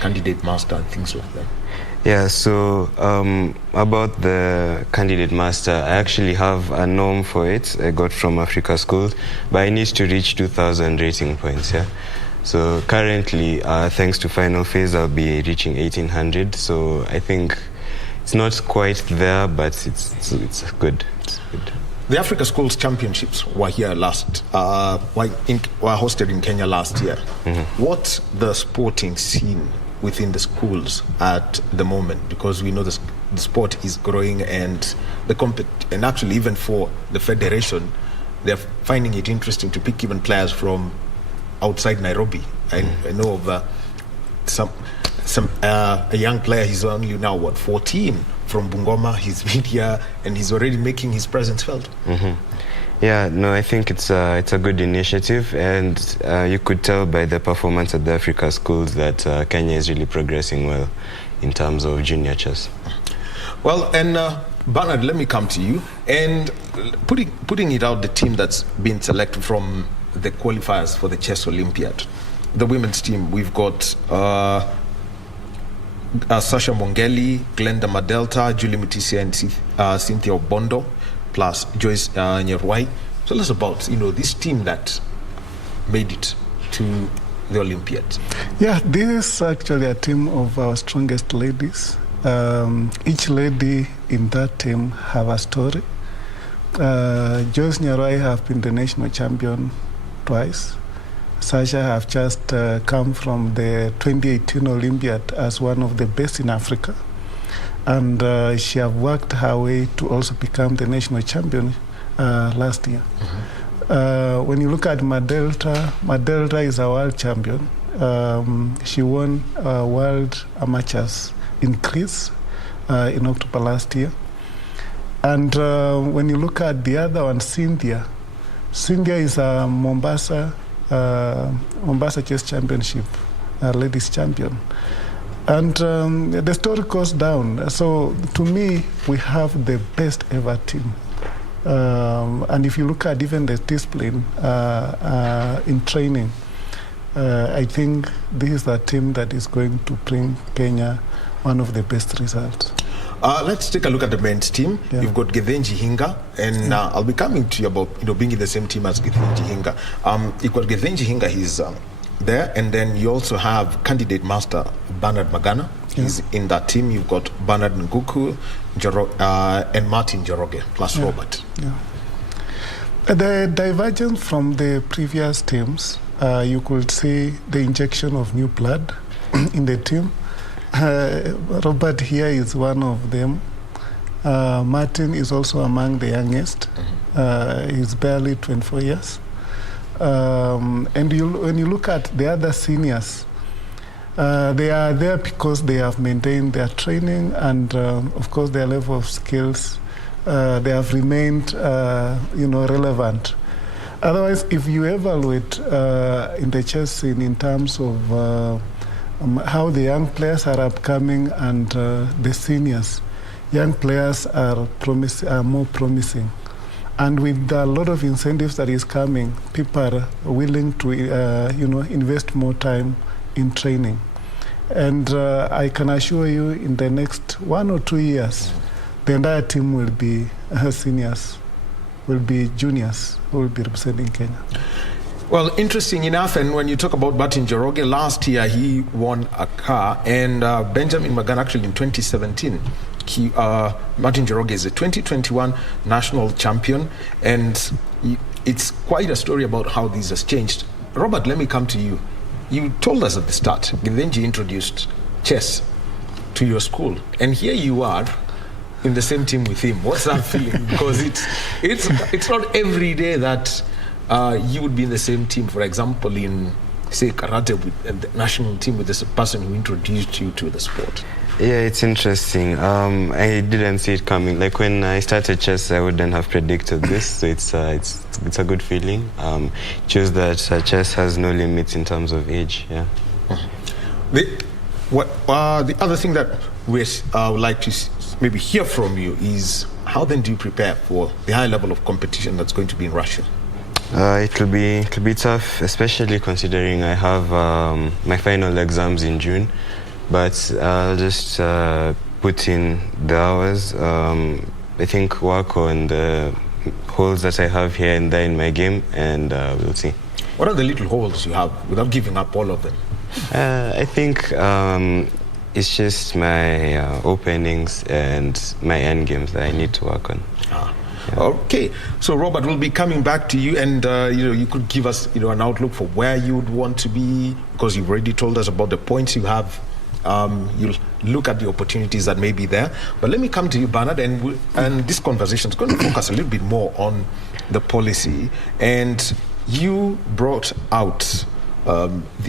candidate master and things like that? Yeah, so about the candidate master, I actually have a norm for it. I got from Africa Schools, but I need to reach 2,000 rating points, yeah? So currently, thanks to final phase, I'll be reaching 1,800. So I think it's not quite there, but it's good. It's good. The Africa Schools Championships were here were hosted in Kenya last year. Mm-hmm. What's the sporting scene within the schools at the moment? Because we know the sport is growing, and and actually even for the federation, they're finding it interesting to pick even players from outside Nairobi. I know of a young player. He's only now 14 from Bungoma. He's been here and he's already making his presence felt. Mm-hmm. Yeah, no, I think it's a good initiative, and you could tell by the performance at the Africa Schools that Kenya is really progressing well in terms of junior chess. Well, and Bernard, let me come to you. And putting it out, the team that's been selected from the qualifiers for the Chess Olympiad, the women's team, we've got Sasha Mongeli, Glenda Madelta, Julie Mutisia, and Cynthia Obondo, plus Joyce Nyerwai. Tell us about this team that made it to the Olympiad. Yeah, this is actually a team of our strongest ladies. Each lady in that team have a story. Joyce Nyerwai have been the national champion twice. Sasha have just come from the 2018 Olympiad as one of the best in Africa. And she have worked her way to also become the national champion last year. Mm-hmm. When you look at Madelta is a world champion. She won World Amateurs in Greece in October last year. And when you look at the other one, Cynthia is a Mombasa Chess Championship ladies champion. And the story goes down. So to me, we have the best ever team. And if you look at even the discipline in training, I think this is a team that is going to bring Kenya one of the best results. Let's take a look at the men's team. Yeah. You've got Gethenji Hinga, and I'll be coming to you about being in the same team as Gethenji Hinga. You've got Gethenji Hinga, he's there, and then you also have candidate master Bernard Magana. He's in that team. You've got Bernard Nguku, and Martin Joroge, plus Robert. Yeah. The divergence from the previous teams, you could see the injection of new blood in the team. Robert here is one of them. Martin is also among the youngest. Mm-hmm. He's barely 24 years. And when you look at the other seniors, they are there because they have maintained their training and, of course, their level of skills. They have remained, relevant. Otherwise, if you evaluate in the chess scene in terms of how the young players are upcoming and the seniors, young players are more promising. And with a lot of incentives that is coming, people are willing to, invest more time in training. And I can assure you, in the next 1 or 2 years, the entire team will be seniors, will be juniors who will be representing Kenya. Well, interesting enough, and when you talk about Martin Joroge, last year he won a car, and Benjamin Magana actually in 2017. Martin Joroge is a 2021 national champion, and it's quite a story about how this has changed. Robert, let me come to you. You told us at the start, Gethenji introduced chess to your school, and here you are in the same team with him. What's that feeling? Because it's not every day that you would be in the same team, for example, in, say, karate with the national team with this person who introduced you to the sport. Yeah, it's interesting. I didn't see it coming. Like when I started chess, I wouldn't have predicted this. So it's a good feeling. Just that chess has no limits in terms of age. Yeah. The other thing that we would like to maybe hear from you is how then do you prepare for the high level of competition that's going to be in Russia? It'll be tough, especially considering I have my final exams in June. But I'll just put in the hours. I think work on the holes that I have here and there in my game, and we'll see. What are the little holes you have without giving up all of them? I think it's just my openings and my end games that I need to work on. Okay, so Robert, we'll be coming back to you, and you could give us an outlook for where you would want to be, because you've already told us about the points you have. You'll look at the opportunities that may be there. But let me come to you, Bernard, and this conversation is going to focus a little bit more on the policy. And you brought out,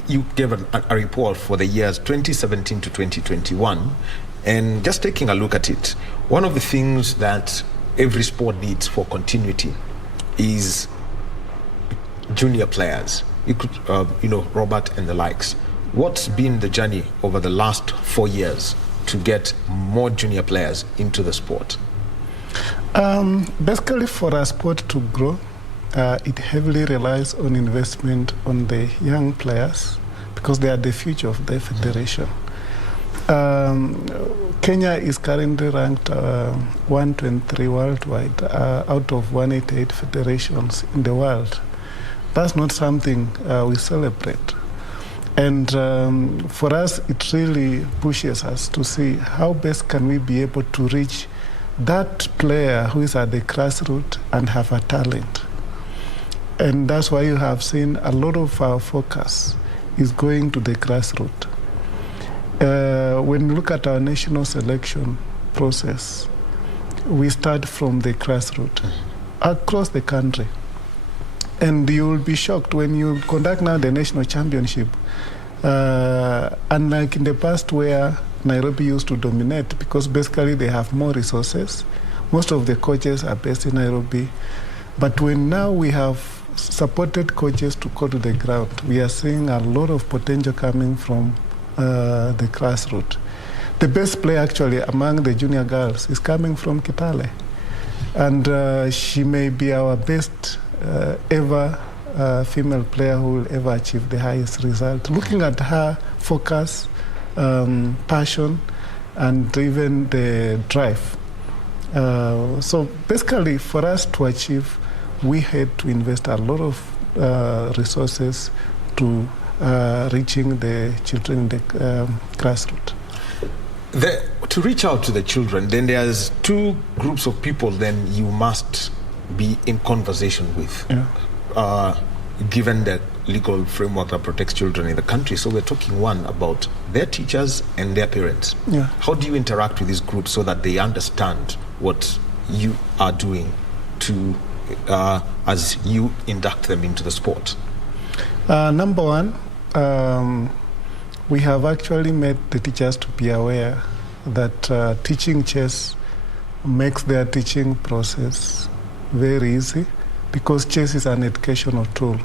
you gave a report for the years 2017 to 2021, and just taking a look at it, one of the things that every sport needs for continuity is junior players. You could, Robert and the likes. What's been the journey over the last 4 years to get more junior players into the sport? Basically, for a sport to grow, it heavily relies on investment on the young players, because they are the future of the federation. Kenya is currently ranked 123 worldwide out of 188 federations in the world. That's not something we celebrate. And for us, it really pushes us to see how best can we be able to reach that player who is at the grassroots and have a talent. And that's why you have seen a lot of our focus is going to the grassroots. When you look at our national selection process, we start from the grassroots across the country. And you will be shocked when you conduct now the national championship. Unlike in the past where Nairobi used to dominate, because basically they have more resources. Most of the coaches are based in Nairobi. But when now we have supported coaches to go to the ground, we are seeing a lot of potential coming from the grassroots. The best player actually among the junior girls is coming from Kitale. And she may be our best ever female player who will ever achieve the highest result. Looking at her focus, passion, and even the drive. So basically, for us to achieve, we had to invest a lot of resources to reaching the children in the grassroots. To reach out to the children, then there's two groups of people then you must be in conversation with, given the legal framework that protects children in the country. So we're talking one about their teachers and their parents. Yeah. How do you interact with these groups so that they understand what you are doing to as you induct them into the sport? Number one, we have actually made the teachers to be aware that teaching chess makes their teaching process very easy, because chess is an educational tool.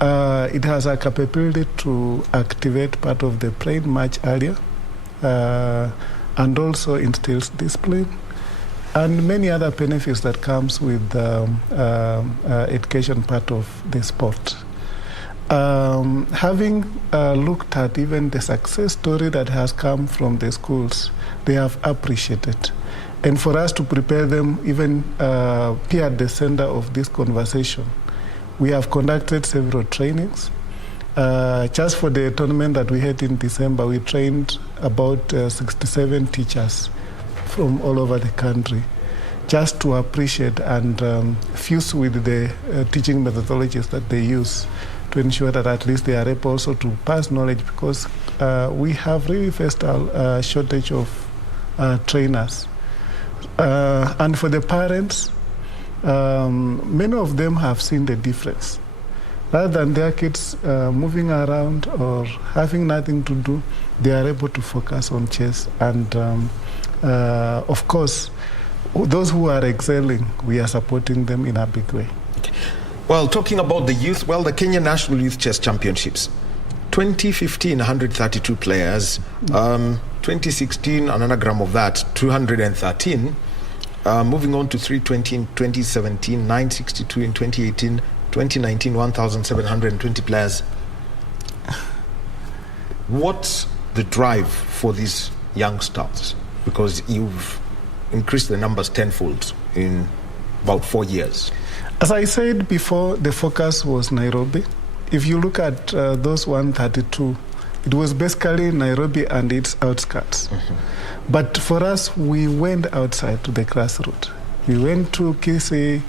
It has a capability to activate part of the brain much earlier, and also instills discipline and many other benefits that comes with education part of the sport. Having looked at even the success story that has come from the schools, they have appreciated. And for us to prepare them, even be at the center of this conversation, we have conducted several trainings. Just for the tournament that we had in December, we trained about 67 teachers from all over the country, just to appreciate and fuse with the teaching methodologies that they use, to ensure that at least they are able also to pass knowledge, because we have really faced a shortage of trainers. And for the parents, many of them have seen the difference. Rather than their kids moving around or having nothing to do, they are able to focus on chess. And of course, those who are excelling, we are supporting them in a big way. Okay. Well, talking about the youth, the Kenyan National Youth Chess Championships. 2015, 132 players. 2016, an anagram of that, 213. Moving on to 320 in 2017, 962 in 2018, 2019, 1,720 players. What's the drive for these young stars? Because you've increased the numbers tenfold in about 4 years. As I said before, the focus was Nairobi. If you look at those 132, it was basically Nairobi and its outskirts. But for us, we went outside to the grassroots. We went to Kisii.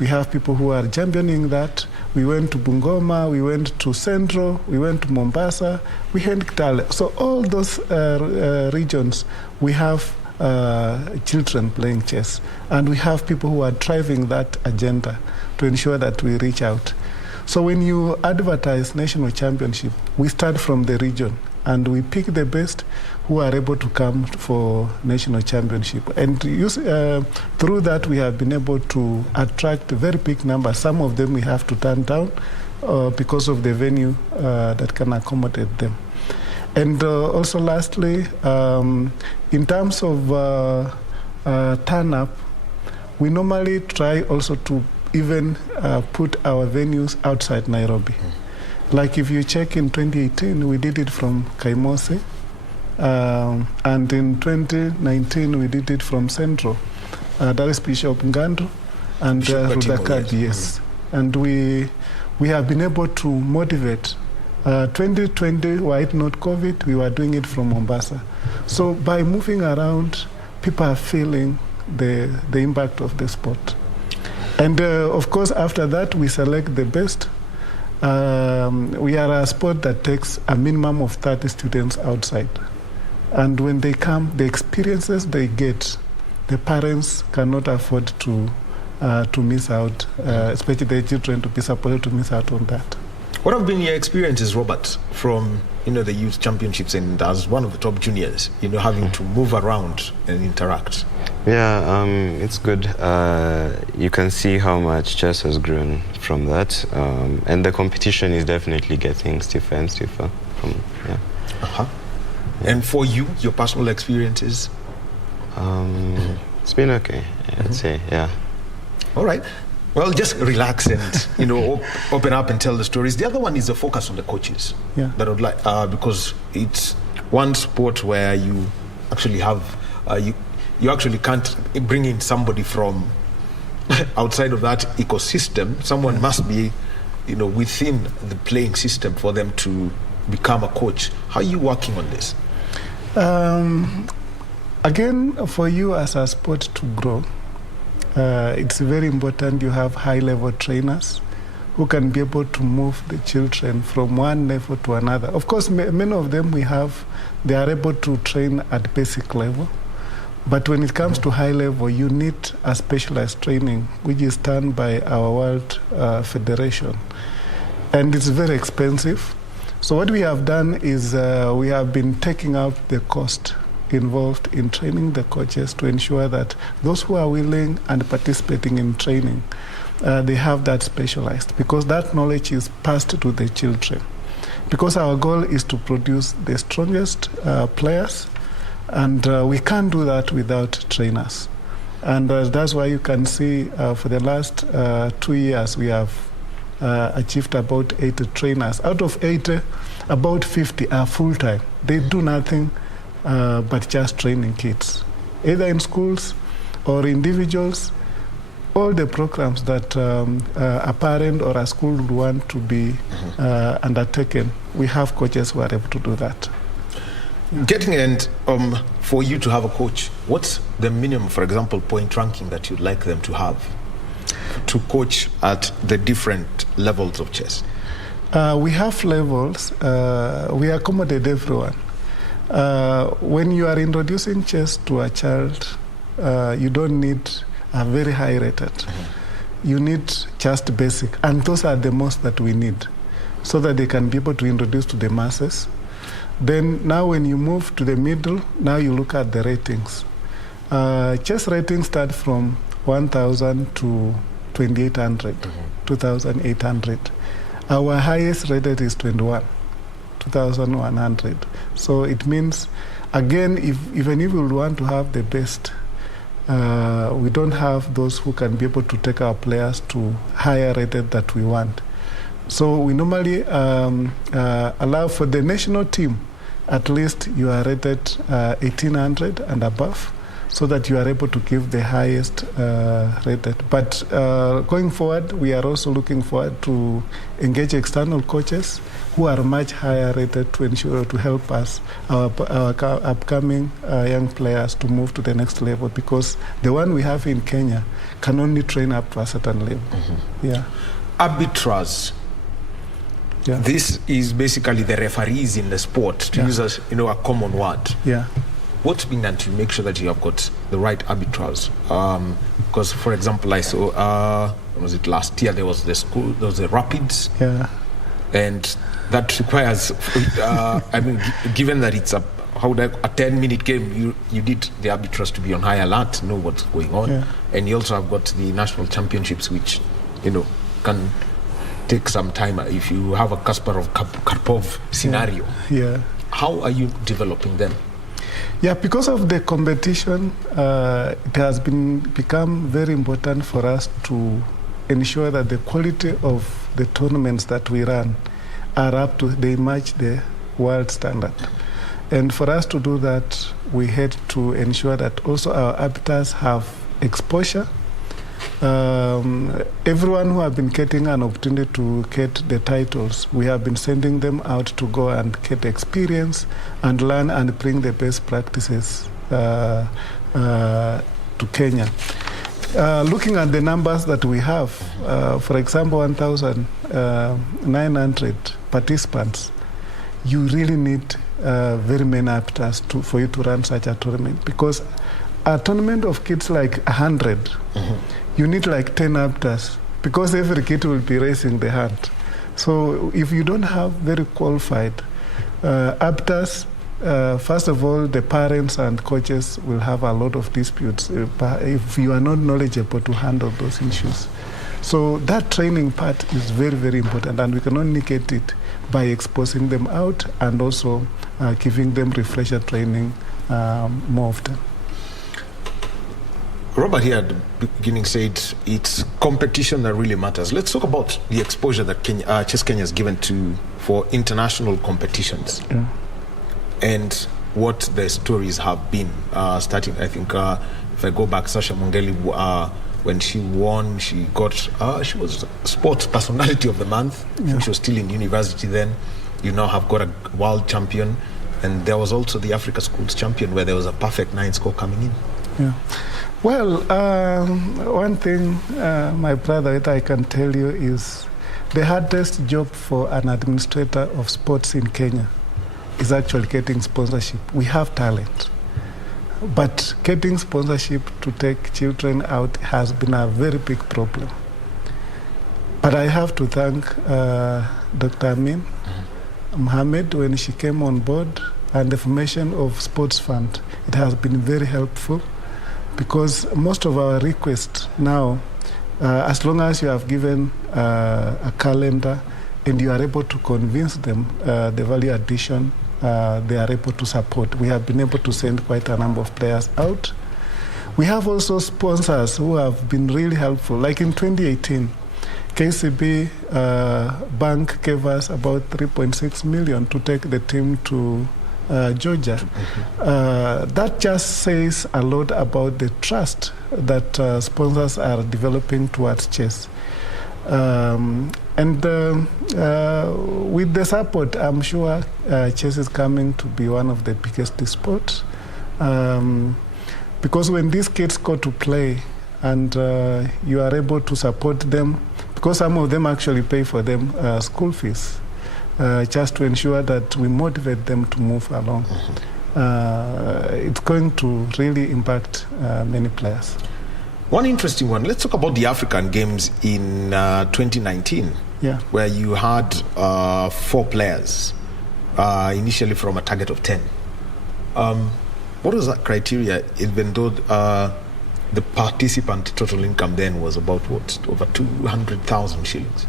We have people who are championing that. We went to Bungoma. We went to Central. We went to Mombasa. We went to Kitale. So all those regions, we have children playing chess. And we have people who are driving that agenda to ensure that we reach out. So when you advertise national championship, we start from the region and we pick the best who are able to come for national championship. And through that, we have been able to attract a very big number. Some of them we have to turn down because of the venue that can accommodate them. And also lastly, in terms of turn up, we normally try also to even put our venues outside Nairobi. Like if you check in 2018, we did it from Kaimosi, and in 2019, we did it from Central. That is Bishop Ngando and Rugby, yes. And we have been able to motivate. 2020, were it not COVID, we were doing it from Mombasa. So by moving around, people are feeling the impact of the sport. And of course, after that, we select the best. We are a sport that takes a minimum of 30 students outside. And when they come, the experiences they get, the parents cannot afford to miss out, especially the children to be supported to miss out on that. What have been your experiences, Robert, from the youth championships and as one of the top juniors, having to move around and interact? Yeah, it's good. You can see how much chess has grown from that, and the competition is definitely getting stiffer and stiffer. And for you, your personal experiences? It's been okay, I'd say, yeah. All right. Well, just relax and open up and tell the stories. The other one is the focus on the coaches. Yeah. That I would like because it's one sport where you actually have you actually can't bring in somebody from outside of that ecosystem. Someone must be within the playing system for them to become a coach. How are you working on this? Again, for you as a sport to grow, it's very important you have high-level trainers who can be able to move the children from one level to another. Of course, many of them they are able to train at basic level. But when it comes to high level, you need a specialized training, which is done by our World Federation. And it's very expensive. So what we have done is we have been taking out the cost involved in training the coaches to ensure that those who are willing and participating in training, they have that specialized, because that knowledge is passed to the children. Because our goal is to produce the strongest players, and we can't do that without trainers. And that's why you can see for the last 2 years we have achieved about 80 trainers. Out of 80, about 50 are full-time. They do nothing but just training kids, either in schools or individuals. All the programs that a parent or a school would want to be undertaken, we have coaches who are able to do that. Getting and for you to have a coach, what's the minimum, for example, point ranking that you'd like them to have to coach at the different levels of chess? We have levels. We accommodate everyone. When you are introducing chess to a child, you don't need a very high rated. You need just basic, and those are the most that we need, so that they can be able to introduce to the masses. Then now when you move to the middle, now you look at the ratings. Chess ratings start from 1,000 to 2,800, 2,800. Our highest rated is 21, 2,100. So it means, again, even if we want to have the best, we don't have those who can be able to take our players to higher rated that we want. So we normally allow for the national team, at least you are rated 1800 and above, so that you are able to give the highest rated. But going forward, we are also looking forward to engage external coaches who are much higher rated to ensure to help us, our upcoming young players to move to the next level, because the one we have in Kenya can only train up to a certain level. Mm-hmm. Yeah. Arbiters. Yeah. This is basically the referees in the sport, to use a common word. Yeah. What's been done to make sure that you have got the right arbiters? Because, for example, I saw, when was it last year? There was the Rapids. Yeah. And that requires, given that it's a 10-minute game, you need the arbiters to be on high alert, know what's going on. Yeah. And you also have got the national championships, which, can take some time if you have a Karpov scenario. Yeah. How are you developing them? Yeah, because of the competition, it has become very important for us to ensure that the quality of the tournaments that we run are they match the world standard. And for us to do that, we had to ensure that also our arbiters have exposure. Everyone who have been getting an opportunity to get the titles, we have been sending them out to go and get experience and learn and bring the best practices to Kenya. Looking at the numbers that we have, for example, 1,900 participants, you really need very many arbiters for you to run such a tournament, because a tournament of kids like 100, you need like 10 arbiters, because every kid will be raising the hand. So if you don't have very qualified arbiters, first of all, the parents and coaches will have a lot of disputes if you are not knowledgeable to handle those issues. So that training part is very, very important, and we can only get it by exposing them out and also giving them refresher training more often. Robert here at the beginning said it's competition that really matters. Let's talk about the exposure that Chess Kenya has given for international competitions, and what the stories have been. Starting, I think, if I go back, Sasha Mongeli, when she won, she was Sports Personality of the Month. I think she was still in university then. You now have got a world champion, and there was also the Africa Schools champion, where there was a perfect 9 score coming in. Yeah. Well, one thing, my brother, that I can tell you is the hardest job for an administrator of sports in Kenya is actually getting sponsorship. We have talent, but getting sponsorship to take children out has been a very big problem. But I have to thank Dr. Amin Mohammed when she came on board, and the formation of Sports Fund. It has been very helpful, because most of our requests now, as long as you have given a calendar and you are able to convince them the value addition they are able to support, we have been able to send quite a number of players out. We have also sponsors who have been really helpful. Like in 2018, KCB Bank gave us about 3.6 million to take the team to Georgia. That just says a lot about the trust that sponsors are developing towards chess. And with the support, I'm sure chess is coming to be one of the biggest sports. Because when these kids go to play and you are able to support them, because some of them actually pay for them school fees, just to ensure that we motivate them to move along. It's going to really impact many players. One interesting one, let's talk about the African Games in 2019, where you had 4 players, initially from a target of 10. What was that criteria, even though the participant total income then was about, over 200,000 shillings?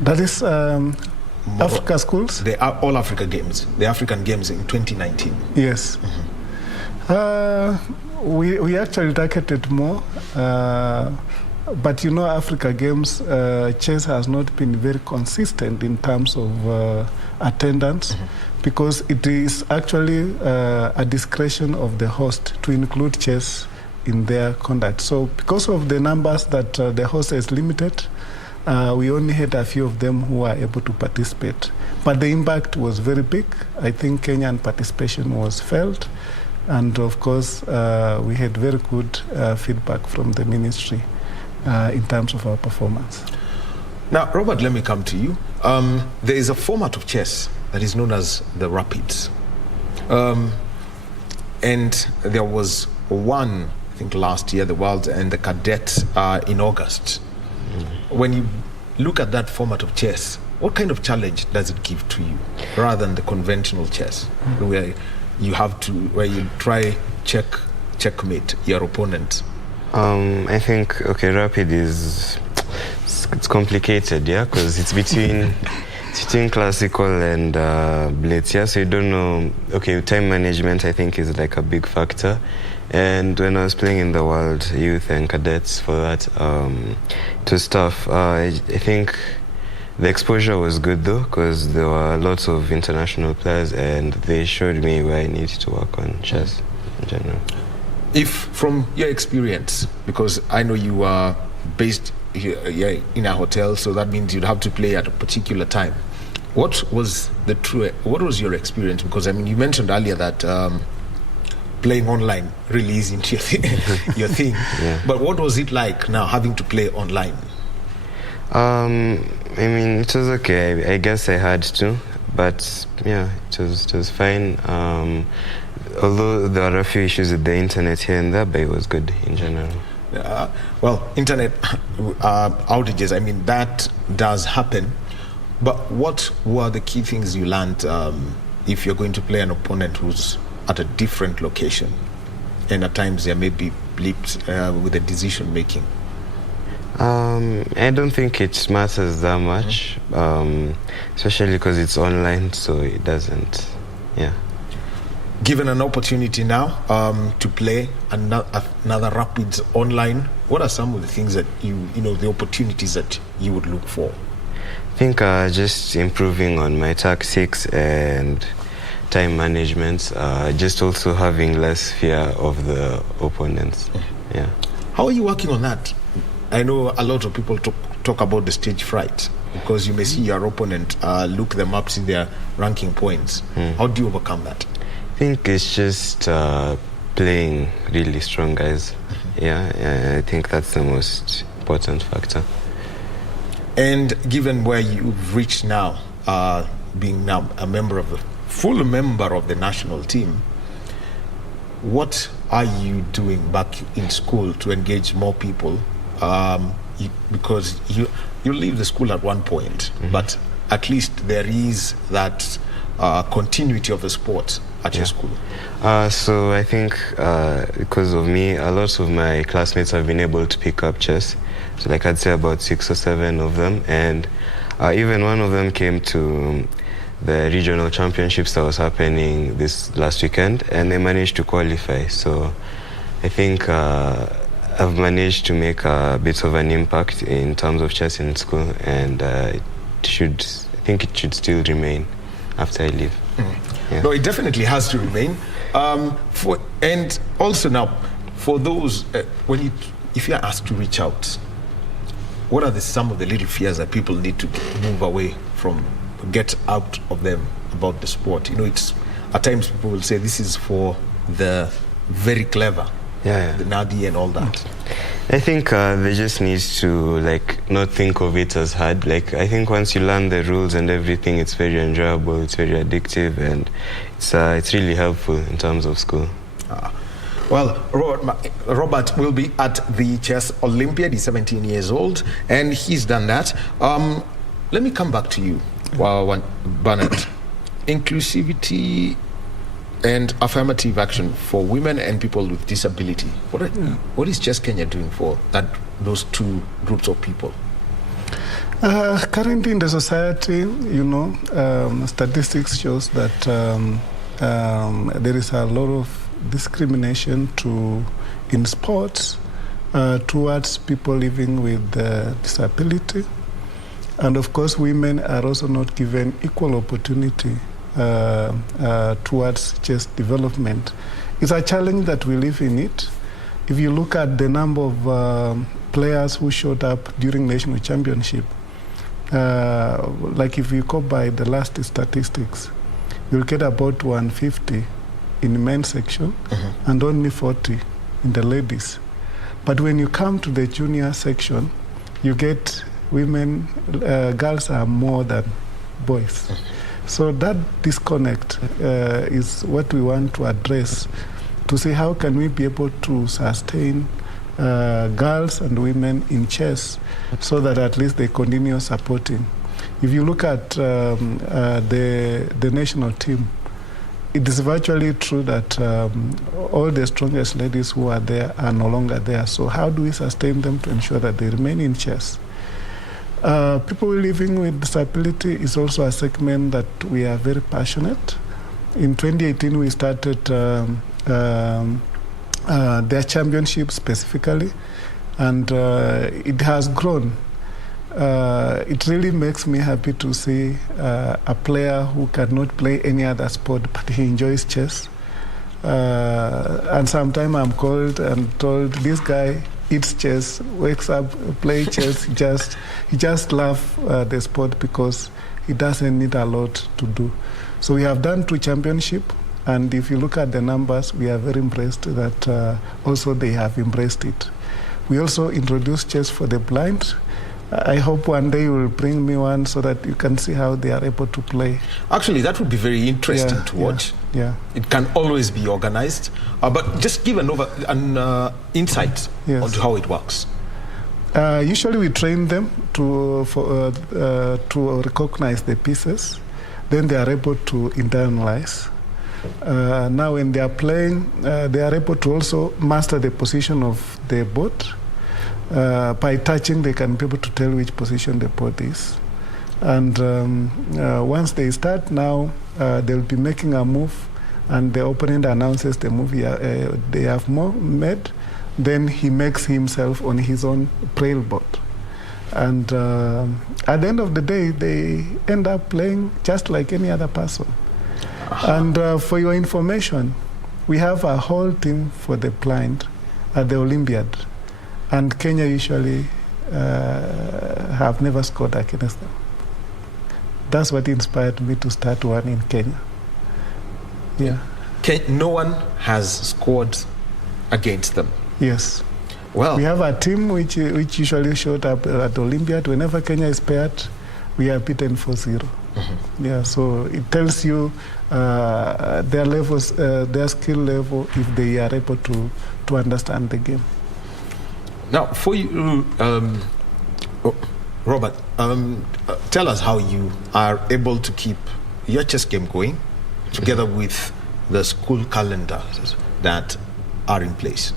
That is Africa Schools? All Africa Games, the African Games in 2019. Yes. We actually targeted more, but Africa Games, chess has not been very consistent in terms of attendance, because it is actually a discretion of the host to include chess in their conduct. So because of the numbers that the host has limited, we only had a few of them who were able to participate. But the impact was very big. I think Kenyan participation was felt. And of course, we had very good feedback from the ministry in terms of our performance. Now, Robert, let me come to you. There is a format of chess that is known as the Rapids. And there was one, I think last year, the World and the Cadets in August. When you look at that format of chess, what kind of challenge does it give to you, rather than the conventional chess, where you try checkmate your opponent? I think, Rapid it's complicated, yeah, because it's between classical and blitz, yeah, so you don't know. Time management, I think, is like a big factor. And when I was playing in the World Youth and Cadets for that, it was tough. I think the exposure was good, though, because there were lots of international players, and they showed me where I needed to work on chess in general. If, from your experience, because I know you are based here in a hotel, so that means you'd have to play at a particular time. What was your experience? Because, I mean, you mentioned earlier that playing online really isn't your thing. Yeah. But what was it like now having to play online? I mean, it was okay. I guess I had to, but yeah, it was fine. Although there were a few issues with the internet here and there, but it was good in general. Well, internet outages, I mean, that does happen. But what were the key things you learned if you're going to play an opponent who's at a different location, and at times there may be blips with the decision making? I don't think it matters that much, especially because it's online, so it doesn't. Yeah. Given an opportunity now to play another Rapids online, what are some of the things that the opportunities that you would look for? I think just improving on my tactics and time management, just also having less fear of the opponents. Yeah. How are you working on that? I know a lot of people talk about the stage fright, because you may see your opponent, look them up, see their ranking points. How do you overcome that? I think it's just playing really strong guys. Yeah, I think that's the most important factor. And given where you've reached now, being now full member of the national team, what are you doing back in school to engage more people? Because you leave the school at one point, but at least there is that continuity of the sport at your school. So I think because of me, a lot of my classmates have been able to pick up chess. So like I'd say about 6 or 7 of them, and even one of them came to the regional championships that was happening this last weekend, and they managed to qualify. So I think I've managed to make a bit of an impact in terms of chess in school, and I think it should still remain after I leave. Yeah. No, it definitely has to remain. And also now, for those, if you're asked to reach out, what are some of the little fears that people need to move away from, get out of them about the sport? It's at times people will say this is for the very clever, the nerdy and all that. I think they just need to not think of it as hard. I think once you learn the rules and everything, it's very enjoyable, it's very addictive, and it's really helpful in terms of school. Well, Robert will be at the Chess Olympiad. He's 17 years old, and he's done that. Let me come back to you, Bernard. Inclusivity and affirmative action for women and people with disability. What is Chess Kenya doing for those two groups of people? Currently in the society, statistics shows that there is a lot of discrimination in sports towards people living with disability. And of course, women are also not given equal opportunity towards chess development. It's a challenge that we live in it. If you look at the number of players who showed up during national championship, like if you go by the last statistics, you'll get about 150 in the men's section and only 40 in the ladies. But when you come to the junior section, you get women, girls are more than boys. So that disconnect is what we want to address, to see how can we be able to sustain girls and women in chess so that at least they continue supporting. If you look at the national team, it is virtually true that all the strongest ladies who are there are no longer there. So how do we sustain them to ensure that they remain in chess? People living with disability is also a segment that we are very passionate. In 2018, we started their championship specifically, and it has grown. It really makes me happy to see a player who cannot play any other sport, but he enjoys chess. And sometimes I'm called and told, this guy eats chess, wakes up, play chess. He just loves the sport because he doesn't need a lot to do. So we have done 2 championships, and if you look at the numbers, we are very impressed that also they have embraced it. We also introduced chess for the blind. I hope one day you will bring me one so that you can see how they are able to play. Actually, that would be very interesting to watch. Yeah. It can always be organized. But just give an insight onto how it works. Usually we train them to recognize the pieces. Then they are able to internalize. Now when they are playing, they are able to also master the position of the board. By touching, they can be able to tell which position the board is. And once they start now, they'll be making a move, and the opponent announces the move they have made. Then he makes himself on his own braille board. And at the end of the day, they end up playing just like any other person. And for your information, we have a whole team for the blind at the Olympiad. And Kenya usually have never scored against them. That's what inspired me to start one in Kenya. Yeah. No one has scored against them. Yes. Well, we have a team which usually showed up at the Olympiad. Whenever Kenya is paired, we are beaten 4-0. Yeah, so it tells you their levels, their skill level, if they are able to understand the game. Now, for you, Robert, tell us how you are able to keep your chess game going together with the school calendars that are in place.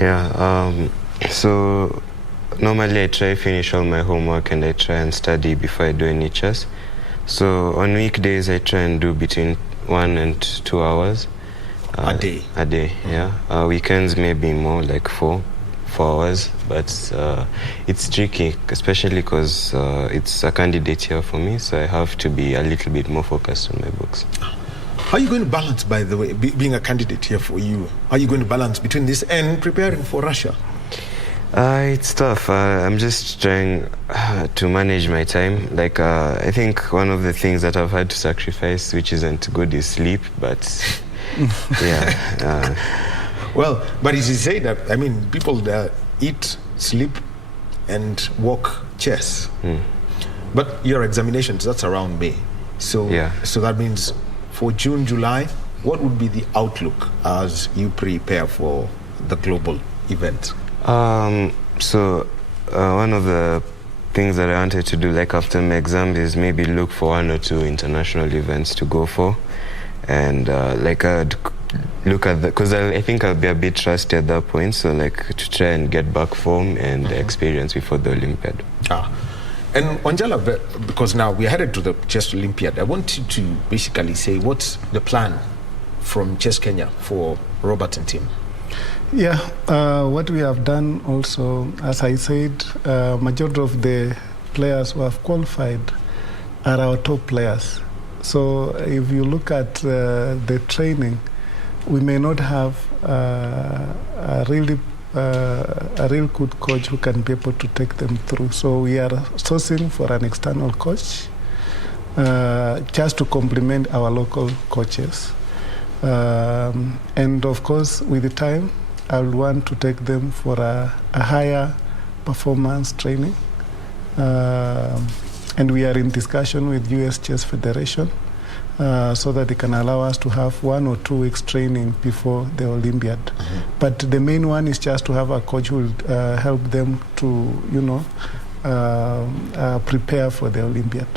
Yeah, so normally I try to finish all my homework and I try and study before I do any chess. So on weekdays I try and do between 1 and 2 hours. A day? A day, yeah. Weekends maybe more, like 4 hours, but it's tricky, especially because it's a candidate year for me, so I have to be a little bit more focused on my books. How are you going to balance, by the way, being a candidate here for you? How are you going to balance between this and preparing for Russia? It's tough. I'm just trying to manage my time. Like, I think one of the things that I've had to sacrifice, which isn't good, is sleep, but yeah. Well, but as you say that, I mean, people that eat, sleep, and walk chess. But your examinations, that's around May. So, so that means for June, July, what would be the outlook as you prepare for the global event? So one of the things that I wanted to do, like after my exam, is maybe look for 1 or 2 international events to go for. And like I'd look at the, because I think I'll be a bit rusty at that point, so like to try and get back form and experience before the Olympiad. And Wanjala, because now we're headed to the Chess Olympiad, I want you to basically say what's the plan from Chess Kenya for Robert and team? Yeah, what we have done also, as I said, majority of the players who have qualified are our top players. So if you look at the training, we may not have a real good coach who can be able to take them through. So we are sourcing for an external coach just to complement our local coaches. And of course, with the time, I would want to take them for a higher performance training. And we are in discussion with US Chess Federation so that they can allow us to have 1 or 2 weeks training before the Olympiad. But the main one is just to have a coach who will help them to, prepare for the Olympiad.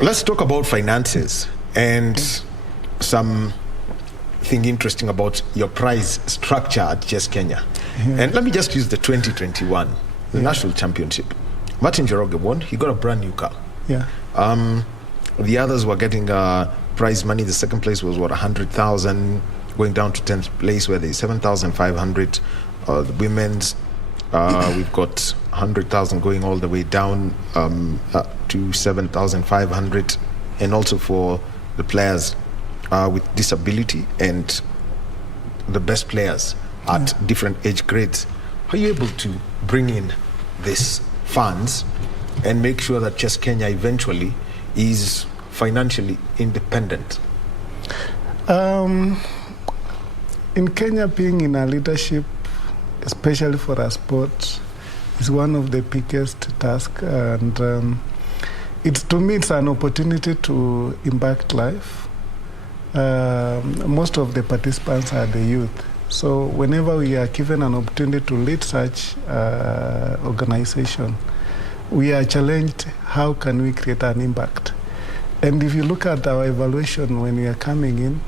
Let's talk about finances and something interesting about your prize structure at Chess Kenya. And let me just use the 2021, the national championship. Martin Njoroge won. He got a brand new car. The others were getting prize money. The second place was 100,000, going down to 10th place where there's 7,500. The women's, we've got 100,000 going all the way down to 7,500, and also for the players with disability and the best players at different age grades. Are you able to bring in these funds and make sure that Chess Kenya eventually is financially independent? In Kenya, being in a leadership, especially for a sport, is one of the biggest tasks. And to me, it's an opportunity to impact life. Most of the participants are the youth. So whenever we are given an opportunity to lead such organization, we are challenged, how can we create an impact? And if you look at our evaluation when we are coming in,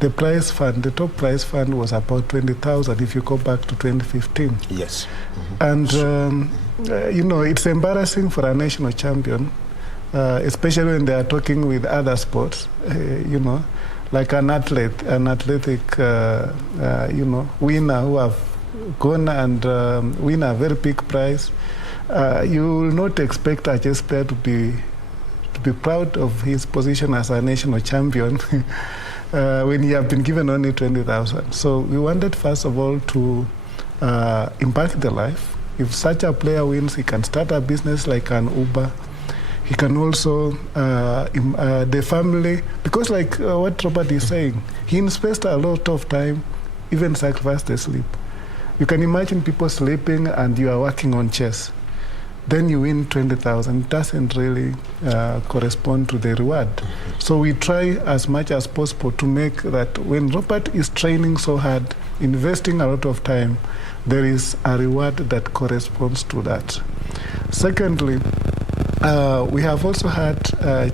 the prize fund, the top prize fund was about 20,000 if you go back to 2015. Yes. And, it's embarrassing for a national champion, especially when they are talking with other sports, like an athletic, winner who have gone and win a very big prize. You will not expect a chess player to be proud of his position as a national champion when he have been given only 20,000. So we wanted, first of all, to impact the life. If such a player wins, he can start a business like an Uber. He can also, the family, because like what Robert is saying, he invests a lot of time, even sacrifice the sleep. You can imagine people sleeping and you are working on chess. Then you win 20,000. It doesn't really correspond to the reward. So we try as much as possible to make that when Robert is training so hard, investing a lot of time, there is a reward that corresponds to that. Secondly, we have also had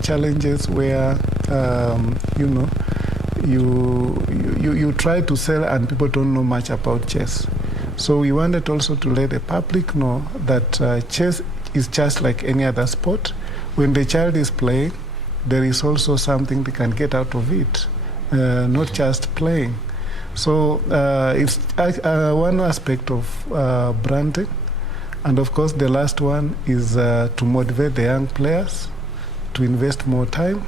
challenges where, you try to sell and people don't know much about chess. So we wanted also to let the public know that chess is just like any other sport. When the child is playing, there is also something they can get out of it, not just playing. So it's one aspect of branding. And of course, the last one is to motivate the young players to invest more time.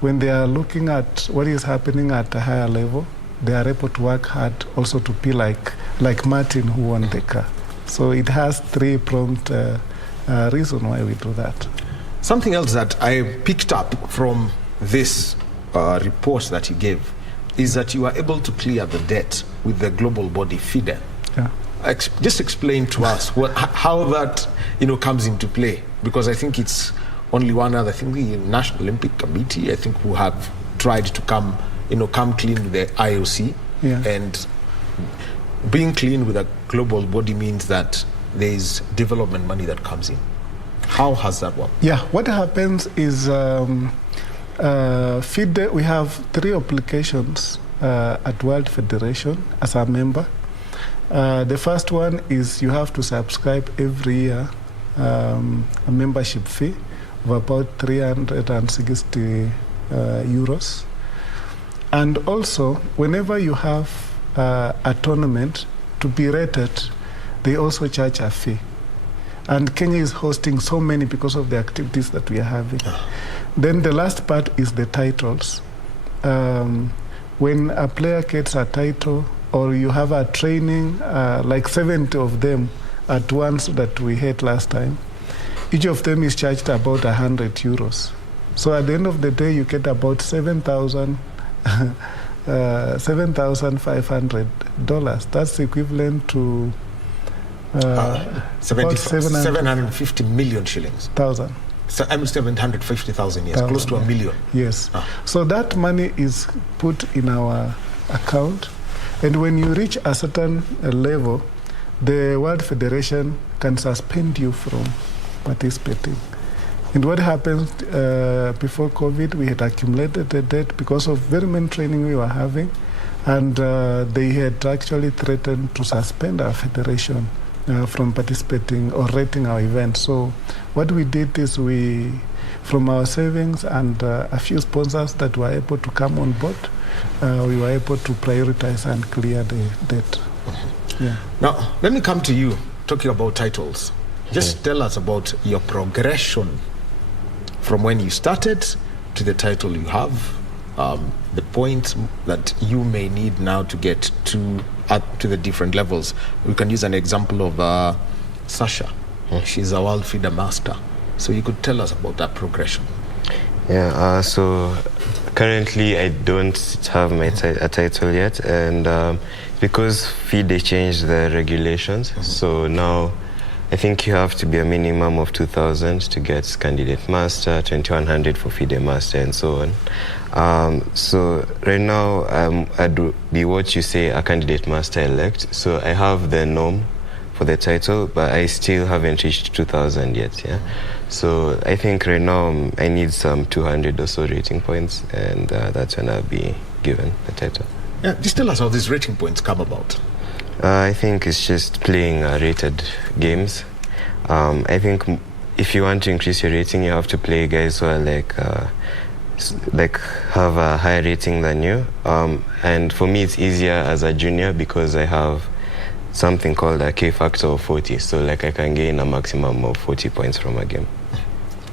When they are looking at what is happening at a higher level, they are able to work hard also to be like Martin, who won the car. So it has 3-pronged reason why we do that. Something else that I picked up from this report that you gave is that you are able to clear the debt with the global body FIDE. Yeah. Just explain to us how that comes into play, because I think it's only one other thing, the National Olympic Committee, I think, who have tried to come clean with the IOC. And being clean with a global body means that there is development money that comes in. How has that worked? Yeah, what happens is FIDE, we have 3 applications at World Federation as a member. The first one is you have to subscribe every year a membership fee of about 360 euros. And also, whenever you have a tournament, to be rated, they also charge a fee. And Kenya is hosting so many because of the activities that we are having. Then the last part is the titles. When a player gets a title, or you have a training, like 70 of them at once that we had last time, each of them is charged about 100 euros. So at the end of the day, you get about $7,500. That's equivalent to 750 million shillings. Thousand. So, 750,000, yes, close to a million. Yes. So that money is put in our account, and when you reach a certain level, the World Federation can suspend you from participating. And what happened before COVID, we had accumulated the debt because of very many training we were having, and they had actually threatened to suspend our federation from participating or rating our event. So what we did is from our savings and a few sponsors that were able to come on board, we were able to prioritize and clear the debt. Yeah. Now, let me come to you, talking about titles. Just tell us about your progression from when you started to the title you have, the points that you may need now to get to the different levels. We can use an example of Sasha. She's a world FIDE master. So you could tell us about that progression. Yeah, so currently I don't have a title yet, and because FIDE changed the regulations, so now I think you have to be a minimum of 2,000 to get candidate master, 2,100 for FIDE master, and so on. So right now I'd be what you say a candidate master elect. So I have the norm for the title, but I still haven't reached 2,000 yet. Yeah. So I think right now I need some 200 or so rating points, and that's when I'll be given the title. Yeah, just tell us how these rating points come about. I think it's just playing rated games. I think if you want to increase your rating, you have to play guys who are like have a higher rating than you. And for me, it's easier as a junior because I have something called a K factor of 40. So like I can gain a maximum of 40 points from a game.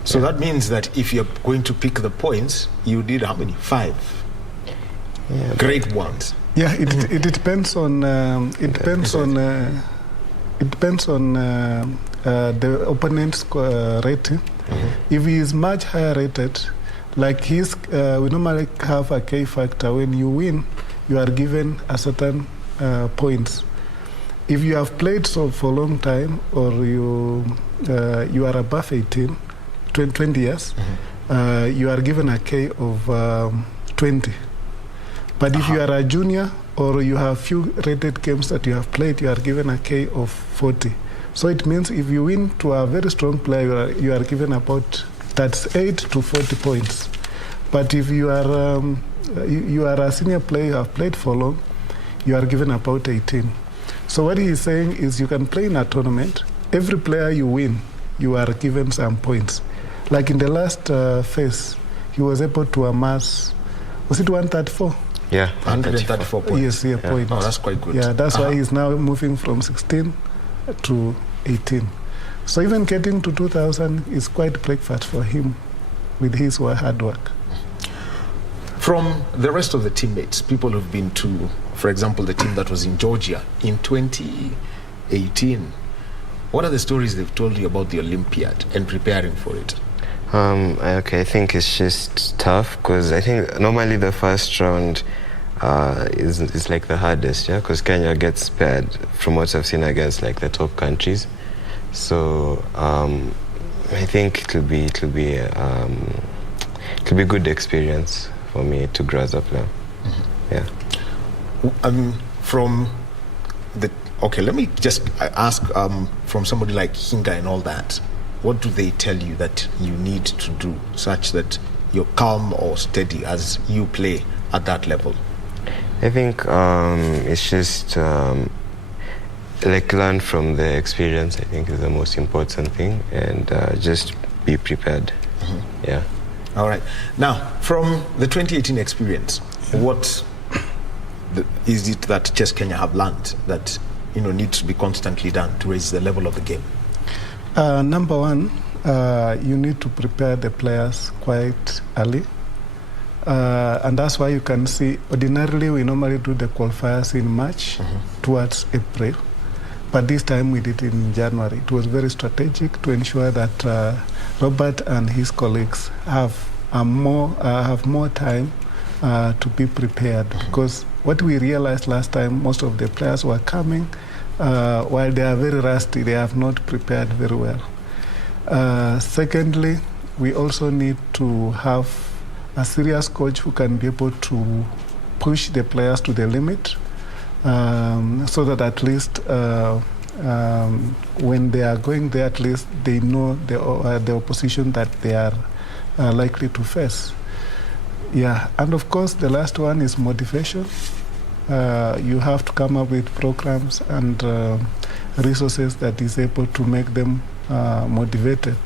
So that means that if you're going to pick the points, you did how many? 5? Yeah, great ones. Yeah, it depends on the opponent's rating. If he is much higher rated, like we normally have a K factor. When you win, you are given a certain points. If you have played for a long time, or you are above 18, 20 years, you are given a K of 20. But if you are a junior, or you have few rated games that you have played, you are given a K of 40. So it means if you win to a very strong player, you are given about 38 to 40 points. But if you are a senior player, you have played for long, you are given about 18. So what he is saying is you can play in a tournament. Every player you win, you are given some points. Like in the last phase, he was able to amass, was it 134? Yeah, 134 points. Yes, yeah, points. Oh, that's quite good. Yeah, that's why he's now moving from 16 to 18. So even getting to 2,000 is quite breakfast for him with his hard work. From the rest of the teammates, people who've been to, for example, the team that was in Georgia in 2018, what are the stories they've told you about the Olympiad and preparing for it? Okay, I think it's just tough because I think normally the first round is like the hardest, yeah, because Kenya gets paired from what I've seen against like the top countries. So I think it'll be good experience for me to grasp up now. Yeah. Let me just ask from somebody like Hinga and all that. What do they tell you that you need to do such that you're calm or steady as you play at that level? I think it's just like learn from the experience. I think is the most important thing, and just be prepared. Yeah. All right. Now, from the 2018 experience, What is it that Chess Kenya have learned that needs to be constantly done to raise the level of the game? Number one, you need to prepare the players quite early. And that's why you can see, ordinarily we normally do the qualifiers in March towards April. But this time we did it in January. It was very strategic to ensure that Robert and his colleagues have more time to be prepared. Because what we realized last time, most of the players were coming, while they are very rusty, they have not prepared very well. Secondly, we also need to have a serious coach who can be able to push the players to the limit, so that at least when they are going there, at least they know the opposition that they are likely to face. Yeah, and of course the last one is motivation. You have to come up with programs and resources that is able to make them motivated.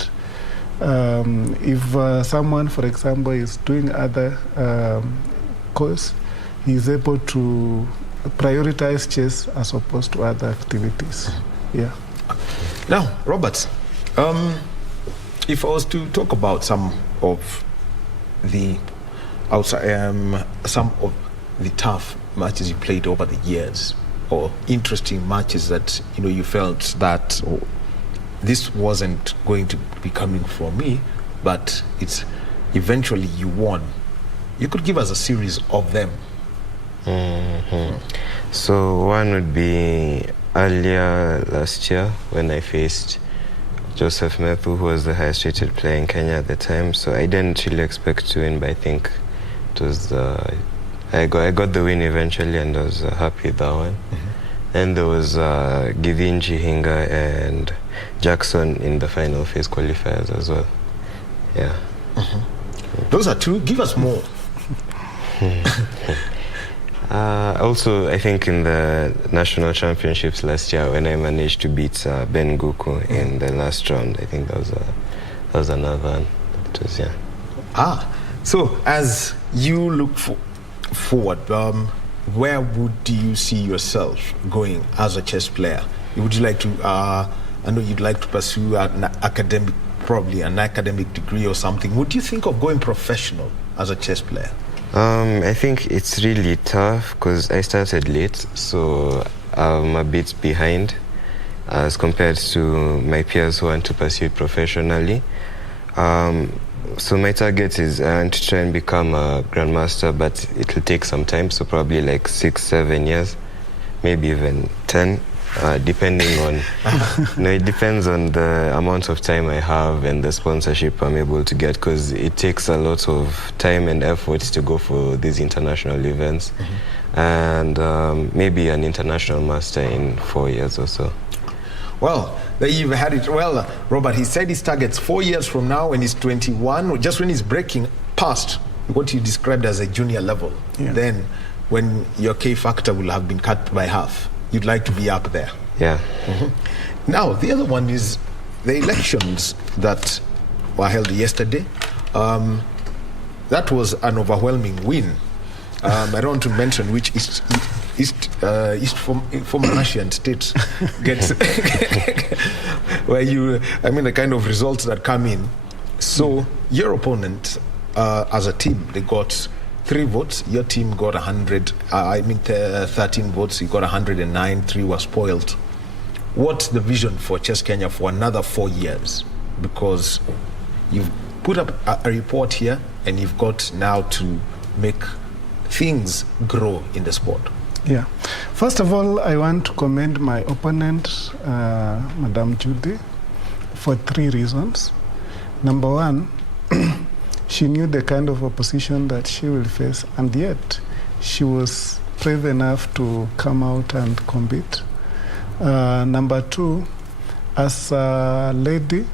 If someone, for example, is doing other course, he is able to prioritize chess as opposed to other activities. Yeah. Now, Robert, if I was to talk about some of the tough matches you played over the years, or interesting matches that you felt that this wasn't going to be coming from me, but it's eventually you won. You could give us a series of them. So one would be earlier last year when I faced Joseph Methu, who was the highest rated player in Kenya at the time. So I didn't really expect to win, but I think it was I got the win eventually, and I was happy with that one. And there was Githinji Hinga and Jackson in the final phase qualifiers as well. Yeah. Those are two. Give us more. Also, I think in the national championships last year, when I managed to beat Ben Guku in the last round, I think that was another one. It was, so as you look forward, where would you see yourself going as a chess player? Would you like to? I know you'd like to pursue an academic degree or something. Would you think of going professional as a chess player? I think it's really tough because I started late, so I'm a bit behind as compared to my peers who want to pursue it professionally. So my target is I want to try and become a grandmaster, but it'll take some time, so probably like 6-7 years, maybe even 10. Depending on, it depends on the amount of time I have and the sponsorship I'm able to get, because it takes a lot of time and effort to go for these international events, and maybe an international master in 4 years or so. Well, there you've had it. Well, Robert, he said his target's 4 years from now when he's 21, just when he's breaking past what you described as a junior level. Yeah. Then when your K factor will have been cut by half. You'd like to be up there. Yeah. Now, the other one is the elections that were held yesterday. That was an overwhelming win. I don't want to mention which former Russian state gets the kind of results that come in. So your opponent, as a team, they got 3 votes. Your team got 13 votes. You got 109. 3 were spoiled. What's the vision for Chess Kenya for another 4 years? Because you've put up a report here, and you've got now to make things grow in the sport. Yeah. First of all, I want to commend my opponent, Madame Judy, for 3 reasons. Number one, she knew the kind of opposition that she will face, and yet she was brave enough to come out and compete. Number 2, as a lady,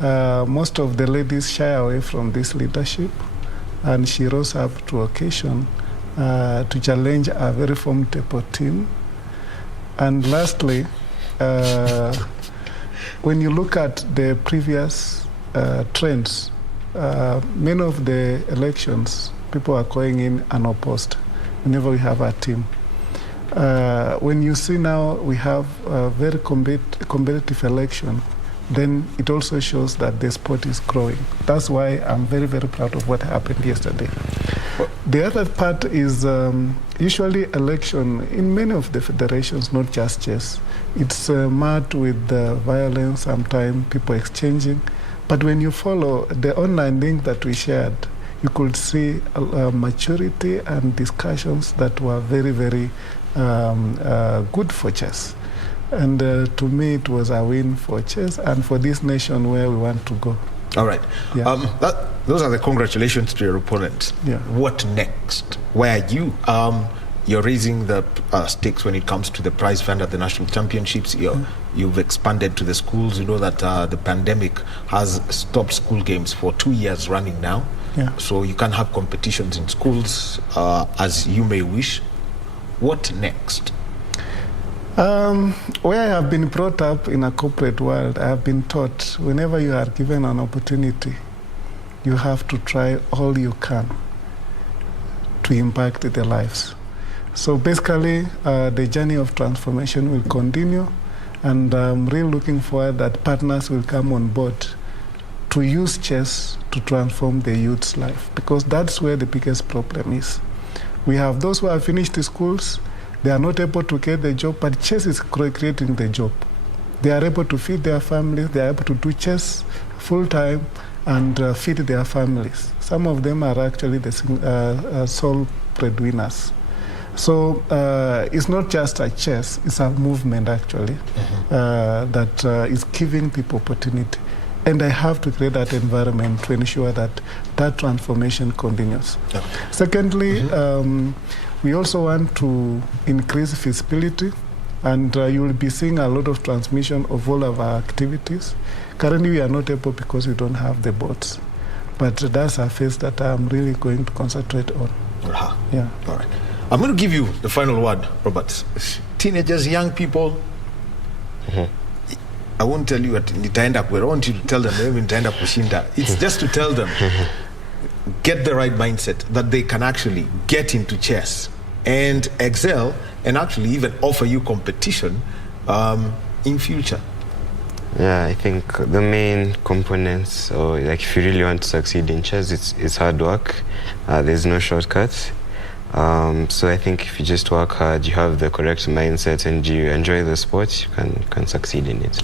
most of the ladies shy away from this leadership, and she rose up to occasion to challenge a very formidable team. And lastly, when you look at the previous trends, many of the elections people are going in unopposed whenever we have a team. When you see now we have a very competitive election, then it also shows that the sport is growing. That's why I'm very, very proud of what happened yesterday. The other part is usually election in many of the federations, not just chess. It's marred with violence, sometimes people exchanging. But when you follow the online link that we shared, you could see maturity and discussions that were very, very good for chess. And to me, it was a win for chess and for this nation where we want to go. All right. Yeah. Those are the congratulations to your opponent. Yeah. What next? Where are you? You're raising the stakes when it comes to the prize fund at the national championships. You've expanded to the schools. You know that the pandemic has stopped school games for 2 years running now. Yeah. So you can have competitions in schools as you may wish. What next? Where I have been brought up in a corporate world, I have been taught whenever you are given an opportunity, you have to try all you can to impact their lives. So basically, the journey of transformation will continue, and I'm really looking forward that partners will come on board to use chess to transform the youth's life, because that's where the biggest problem is. We have those who have finished the schools, they are not able to get the job, but chess is creating the job. They are able to feed their families, they are able to do chess full-time and feed their families. Some of them are actually the sole breadwinners. So it's not just a chess, it's a movement actually that is giving people opportunity. And I have to create that environment to ensure that that transformation continues. Yeah. Secondly, we also want to increase visibility, and you will be seeing a lot of transmission of all of our activities. Currently, we are not able because we don't have the boards. But that's a phase that I'm really going to concentrate on. Yeah. All right. I'm going to give you the final word, Robert. Teenagers, young people, I won't tell you at nitaenda kwe. I want you to tell them nitaenda kushinda. It's just to tell them, get the right mindset that they can actually get into chess and excel and actually even offer you competition in future. Yeah, I think the main components, or like if you really want to succeed in chess, it's hard work. There's no shortcuts. So I think if you just work hard, you have the correct mindset, and you enjoy the sport, you can succeed in it.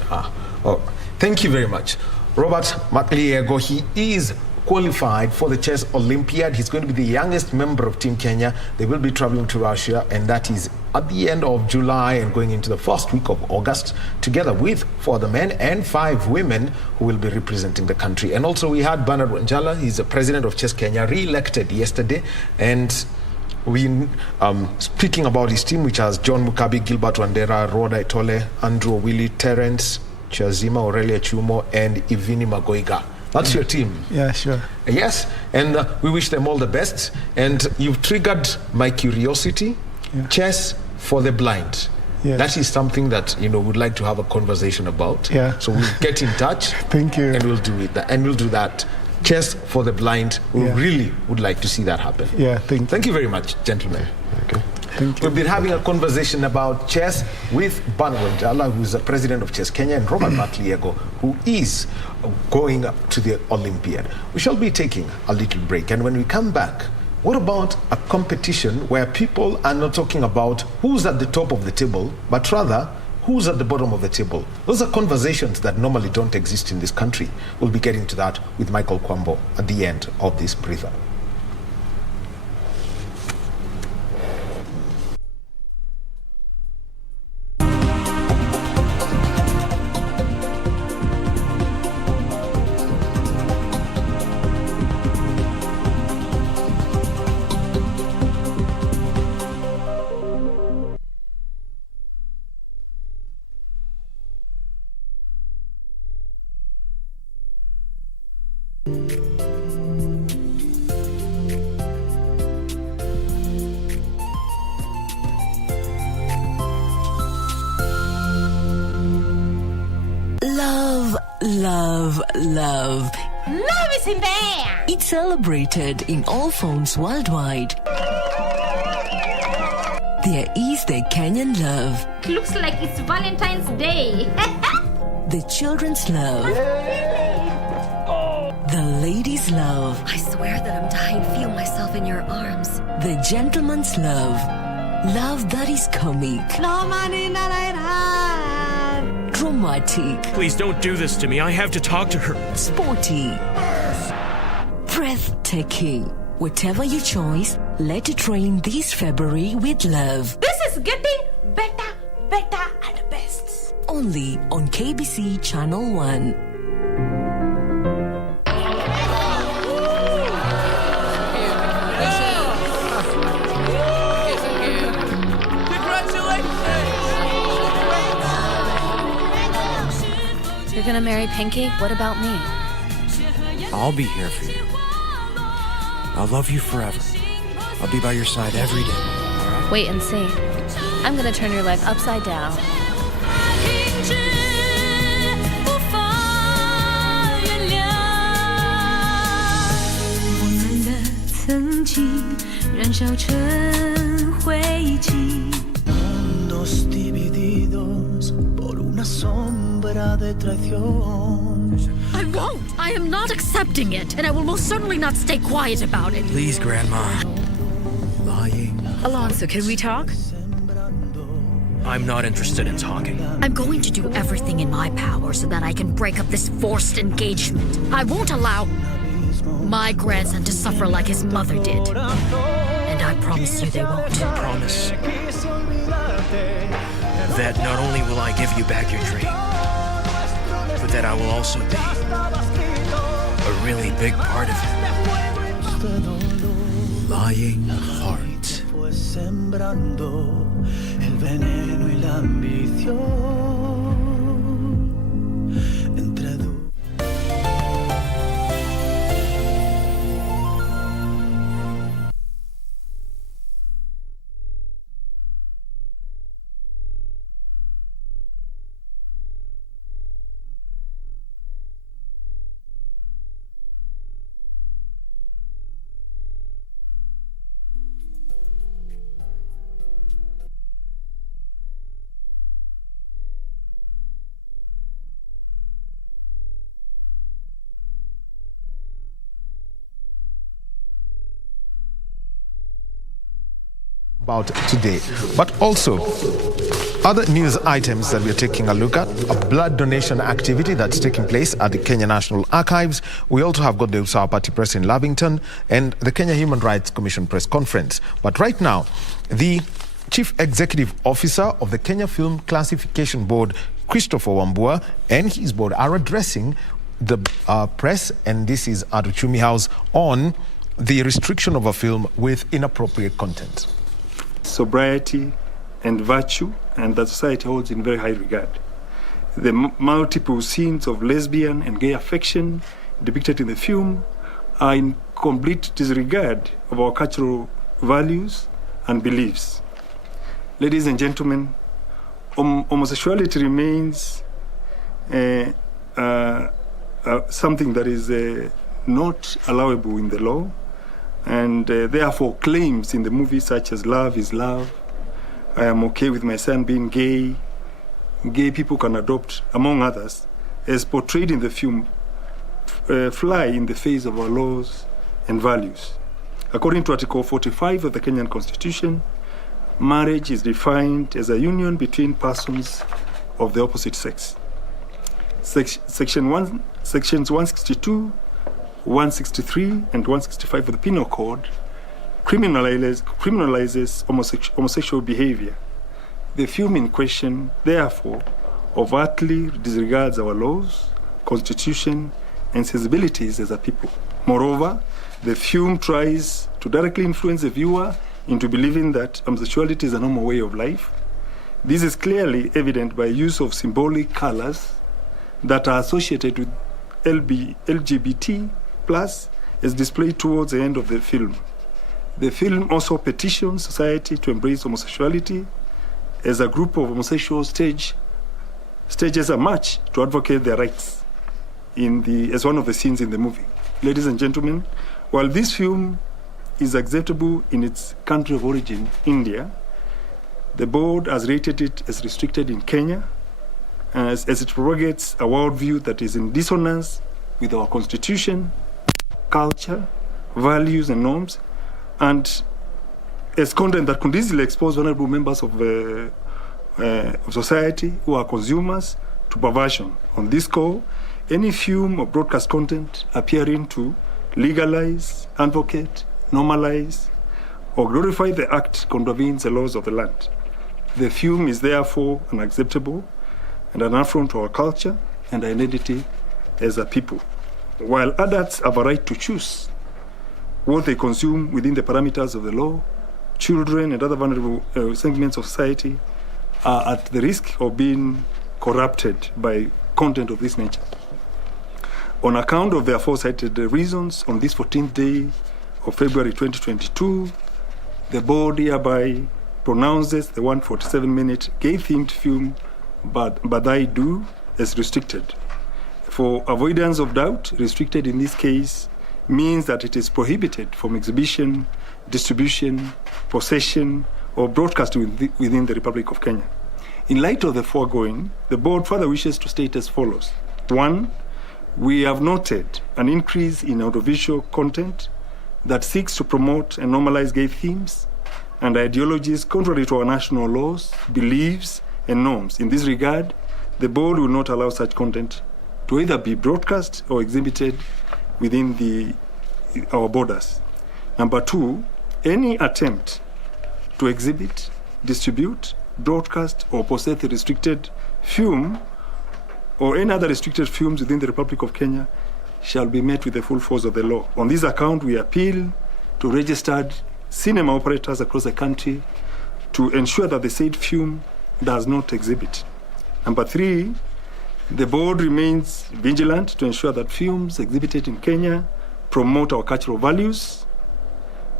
Thank you very much. Robert Matliego, he is qualified for the Chess Olympiad. He's going to be the youngest member of Team Kenya. They will be traveling to Russia, and that is at the end of July and going into the first week of August, together with 4 other men and 5 women who will be representing the country. And also we had Bernard Wanjala, he's the president of Chess Kenya, re-elected yesterday, and we speaking about his team, which has John Mukabi, Gilbert Wandera, Rhoda Itole, Andrew Willie, Terence Chazima, Aurelia Chumo, and Ivini Magoiga. That's your team. Yeah, sure. Yes, and we wish them all the best. And you've triggered my curiosity. Yeah. Chess for the blind. Yes. That is something that would like to have a conversation about. Yeah. So we'll get in touch. Thank you. And we'll do it. And we'll do that. Chess for the blind. We really would like to see that happen. Yeah. Thank you very much, gentlemen. Okay. Thank you. We've been having a conversation about chess with Bernard Wanjala, who is the president of Chess Kenya, and Robert Matliego, who is going up to the Olympiad. We shall be taking a little break, and when we come back, what about a competition where people are not talking about who's at the top of the table, but rather who's at the bottom of the table? Those are conversations that normally don't exist in this country. We'll be getting to that with Michael Kwambo at the end of this breather. Love Love is in the air! It's celebrated in all forms worldwide. There is the Kenyan love. Looks like it's Valentine's Day. The children's love. The ladies' love. I swear that I'm dying to feel myself in your arms. The gentleman's love. Love that is comic. Dramatic. Please don't do this to me. I have to talk to her. Sporty. Breathtaking. Whatever your choice, let it rain this February with love. This is getting better, and best. Only on KBC Channel 1. You're gonna marry Pinky? What about me? I'll be here for you. I'll love you forever. I'll be by your side every day. Wait and see. I'm gonna turn your life upside down. Mundos divididos por una sombra de traición. I won't! I am not accepting it, and I will most certainly not stay quiet about it. Please, Grandma. Lying. Alonso, can we talk? I'm not interested in talking. I'm going to do everything in my power so that I can break up this forced engagement. I won't allow my grandson to suffer like his mother did. And I promise you they won't. Promise that not only will I give you back your dream, but that I will also be a really big part of it. Lying heart. Fue sembrando el veneno y la ambición entre dos. About today, but also other news items that we're taking a look at: a blood donation activity that's taking place at the Kenya National Archives. We also have got the Usawa Party press in Lavington and the Kenya Human Rights Commission press conference. But right now, the Chief Executive Officer of the Kenya Film Classification Board, Christopher Wambua, and his board are addressing the press, and this is at Uchumi House, on the restriction of a film with inappropriate content. Sobriety and virtue, and that society holds in very high regard. The multiple scenes of lesbian and gay affection depicted in the film are in complete disregard of our cultural values and beliefs. Ladies and gentlemen, homosexuality remains something that is not allowable in the law, and therefore claims in the movie such as "Love is Love," "I am okay with my son being gay," "Gay people can adopt," among others, as portrayed in the film, fly in the face of our laws and values. According to Article 45 of the Kenyan Constitution, marriage is defined as a union between persons of the opposite sex. Sections 162, 163, and 165 of the Penal Code criminalizes homosexual behavior. The film in question, therefore, overtly disregards our laws, constitution, and sensibilities as a people. Moreover, the film tries to directly influence the viewer into believing that homosexuality is a normal way of life. This is clearly evident by use of symbolic colors that are associated with LGBT plus as displayed towards the end of the film. The film also petitions society to embrace homosexuality as a group of homosexuals stages a march to advocate their rights. as one of the scenes in the movie. Ladies and gentlemen, while this film is acceptable in its country of origin, India, the board has rated it as restricted in Kenya, as it propagates a worldview that is in dissonance with our constitution, culture, values, and norms, and as content that could easily expose vulnerable members of society who are consumers to perversion. On this score, any film or broadcast content appearing to legalize, advocate, normalize, or glorify the act contravenes the laws of the land. The film is therefore unacceptable and an affront to our culture and identity as a people. While adults have a right to choose what they consume within the parameters of the law, children and other vulnerable segments of society are at the risk of being corrupted by content of this nature. On account of the aforecited reasons, on this 14th day of February 2022, the board hereby pronounces the 147-minute gay-themed film But I Do as restricted. For avoidance of doubt, restricted in this case means that it is prohibited from exhibition, distribution, possession, or broadcast within the Republic of Kenya. In light of the foregoing, the board further wishes to state as follows. 1, we have noted an increase in audiovisual content that seeks to promote and normalize gay themes and ideologies contrary to our national laws, beliefs, and norms. In this regard, the board will not allow such content to either be broadcast or exhibited within our borders. Number 2, any attempt to exhibit, distribute, broadcast, or possess the restricted film or any other restricted films within the Republic of Kenya shall be met with the full force of the law. On this account, we appeal to registered cinema operators across the country to ensure that the said film does not exhibit. Number 3, the board remains vigilant to ensure that films exhibited in Kenya promote our cultural values,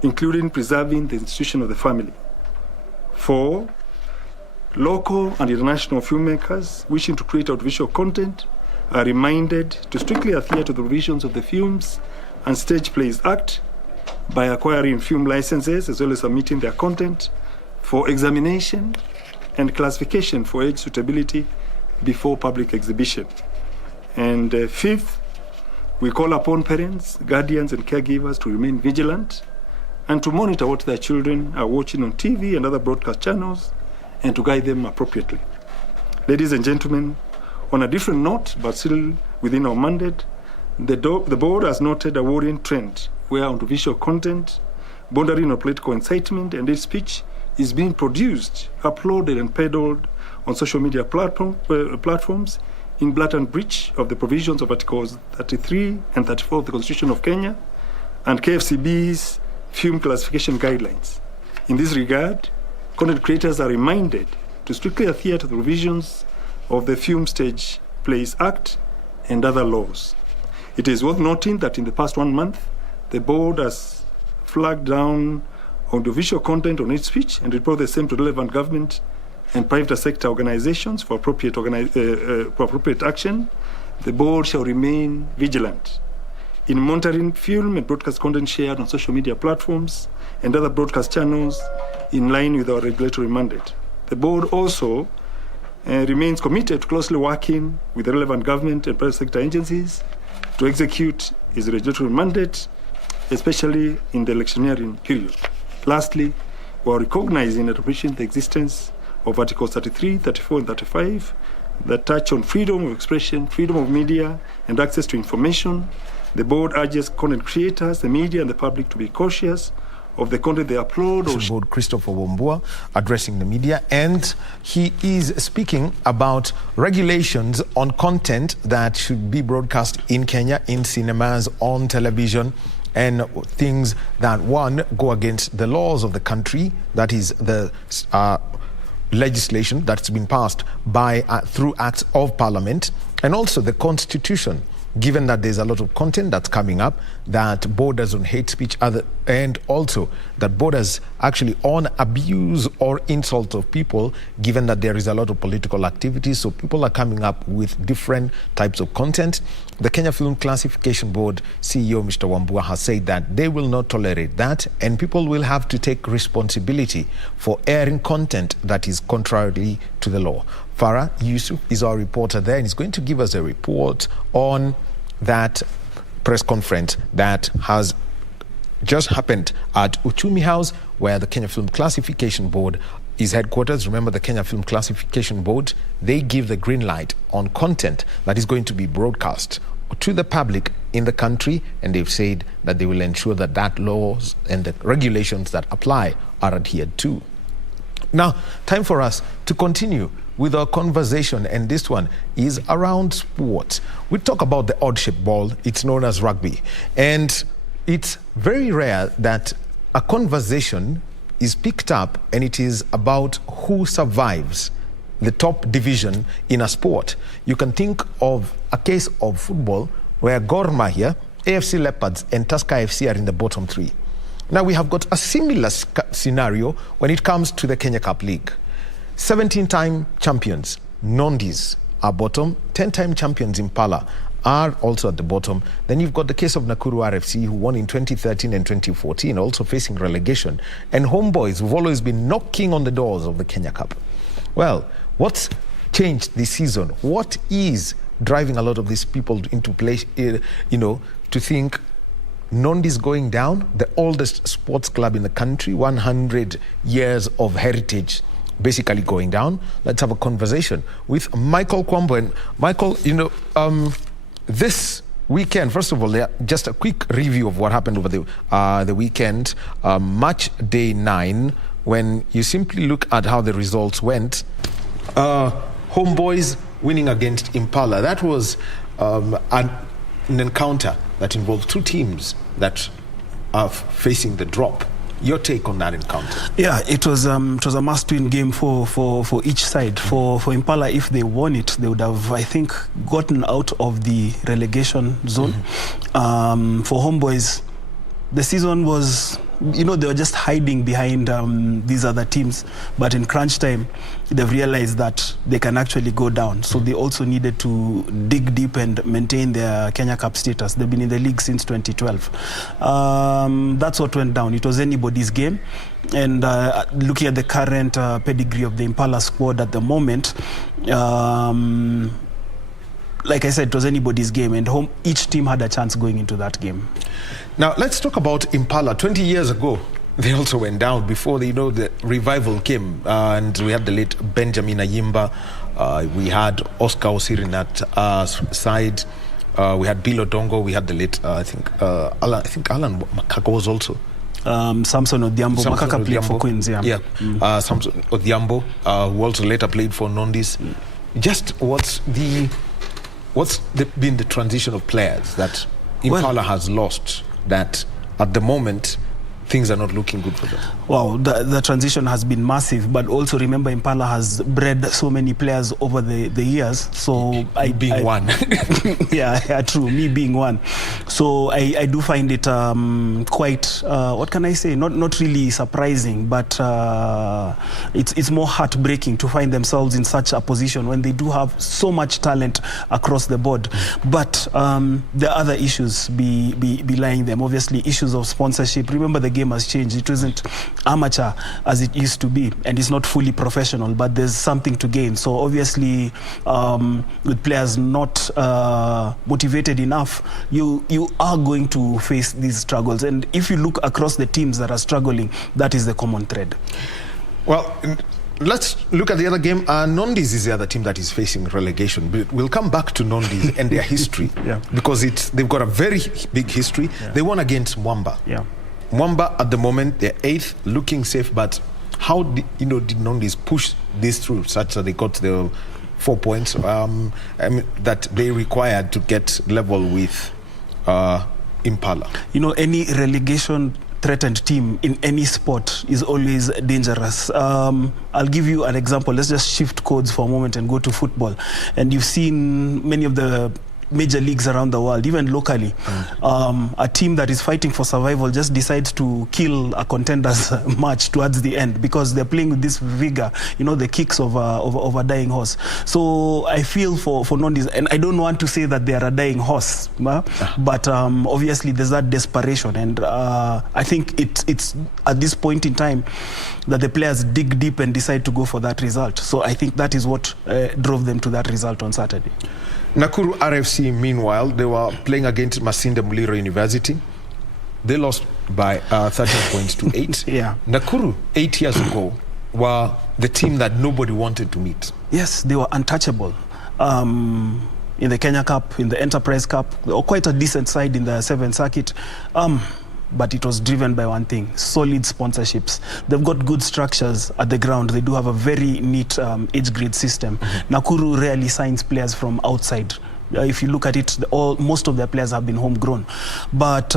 including preserving the institution of the family. 4, local and international filmmakers wishing to create audiovisual content are reminded to strictly adhere to the provisions of the Films and Stage Plays Act by acquiring film licenses as well as submitting their content for examination and classification for age suitability before public exhibition. And 5th, we call upon parents, guardians, and caregivers to remain vigilant and to monitor what their children are watching on TV and other broadcast channels and to guide them appropriately. Ladies and gentlemen, on a different note, but still within our mandate, the board has noted a worrying trend where audiovisual content bordering on political incitement and hate speech is being produced, uploaded, and peddled on social media platforms in blatant breach of the provisions of Articles 33 and 34 of the Constitution of Kenya and KFCB's film classification guidelines. In this regard, content creators are reminded to strictly adhere to the provisions of the Film Stage Plays Act and other laws. It is worth noting that in the past 1 month, the board has flagged down audiovisual content on hate speech and reported the same to relevant government and private sector organizations for appropriate action. The board shall remain vigilant in monitoring film and broadcast content shared on social media platforms and other broadcast channels in line with our regulatory mandate. The board also remains committed to closely working with the relevant government and private sector agencies to execute its regulatory mandate, especially in the electioneering period. Lastly, while recognizing and appreciating the existence of Articles 33, 34, and 35 that touch on freedom of expression, freedom of media, and access to information, the board urges content creators, the media, and the public to be cautious of the content they upload. Board Christopher Wambua addressing the media, and he is speaking about regulations on content that should be broadcast in Kenya, in cinemas, on television, and things that, one, go against the laws of the country, that is the legislation that's been passed by through acts of parliament, and also the constitution given that there's a lot of content that's coming up that borders on hate speech, and also that borders actually on abuse or insult of people, given that there is a lot of political activity. So people are coming up with different types of content. The Kenya Film Classification Board CEO, Mr. Wambua, has said that they will not tolerate that, and people will have to take responsibility for airing content that is contrary to the law. Farah Yusuf is our reporter there, and he's going to give us a report on that press conference that has just happened at Uchumi House, where the Kenya Film Classification Board is headquarters. Remember, the Kenya Film Classification Board, they give the green light on content that is going to be broadcast to the public in the country, and they've said that they will ensure that that laws and the regulations that apply are adhered to. Now, time for us to continue with our conversation, and this one is around sports. We talk about the odd-shaped ball. It's known as rugby, and it's very rare that a conversation is picked up and it is about who survives the top division in a sport. You can think of a case of football where Gor Mahia, AFC Leopards and Tusker FC are in the bottom three. Now we have got a similar scenario when it comes to the Kenya Cup League. 17-time champions, Nondis, are bottom. 10-time champions, Impala, are also at the bottom. Then you've got the case of Nakuru RFC, who won in 2013 and 2014, also facing relegation. And Homeboys, who've always been knocking on the doors of the Kenya Cup. Well, what's changed this season? What is driving a lot of these people into place, to think Nondis going down, the oldest sports club in the country, 100 years of heritage, basically going down? Let's have a conversation with Michael Kwambo. And Michael, this weekend, first of all, just a quick review of what happened over the weekend, match day 9, when you simply look at how the results went. Homeboys winning against Impala. That was an encounter that involved two teams that are facing the drop. Your take on that encounter? Yeah, it was a must-win game for each side. For Impala, if they won it, they would have, I think, gotten out of the relegation zone. For Homeboys, the season was, they were just hiding behind these other teams. But in crunch time, they've realized that they can actually go down. So they also needed to dig deep and maintain their Kenya Cup status. They've been in the league since 2012. That's what went down. It was anybody's game. And looking at the current pedigree of the Impala squad at the moment, like I said, it was anybody's game, and each team had a chance going into that game. Now, let's talk about Impala. 20 years ago, they also went down before the revival came. And we had the late Benjamin Ayimba. We had Oscar Osiri in that side. We had Bill Odongo. We had the late, I think Alan Makaka was also. Samson Odhiambo. Makaka played for Queens, yeah. Samson Odhiambo, who also later played for Nondis. Just what's been the transition of players that Impala has lost, that at the moment things are not looking good for them? Wow, the transition has been massive, but also remember Impala has bred so many players over the years. So being one. yeah, true, me being one. So I do find it quite, what can I say, not really surprising, but it's more heartbreaking to find themselves in such a position when they do have so much talent across the board. But there are other issues belying them. Obviously, issues of sponsorship. Remember, the game has changed. It isn't amateur as it used to be, and it's not fully professional, but there's something to gain. So obviously, with players not motivated enough, you are going to face these struggles. And if you look across the teams that are struggling, that is the common thread. Well, let's look at the other game. Nondis is the other team that is facing relegation. But we'll come back to Nondis and their history, because they've got a very big history. They won against Mwamba. Mwamba at the moment, they're 8th, looking safe. But how did Nondis push this through such that they got the 4 points that they required to get level with Impala? Any relegation threatened team in any sport is always dangerous. I'll give you an example. Let's just shift codes for a moment and go to football. And you've seen many of the major leagues around the world, even locally. A team that is fighting for survival just decides to kill a contender's match towards the end because they're playing with this vigor, the kicks of a dying horse. So I feel for Nondis, and I don't want to say that they are a dying horse, but obviously there's that desperation, and I think it's at this point in time that the players dig deep and decide to go for that result. So I think that is what drove them to that result on Saturday. Nakuru RFC, meanwhile, they were playing against Masinde Muliro University. They lost by 13 points to 8. Yeah. Nakuru, 8 years ago, were the team that nobody wanted to meet. Yes, they were untouchable. In the Kenya Cup, in the Enterprise Cup, they were quite a decent side in the 7th circuit. But it was driven by one thing: solid sponsorships. They've got good structures at the ground. They do have a very neat age grade system. Nakuru rarely signs players from outside. If you look at it, most of their players have been homegrown. But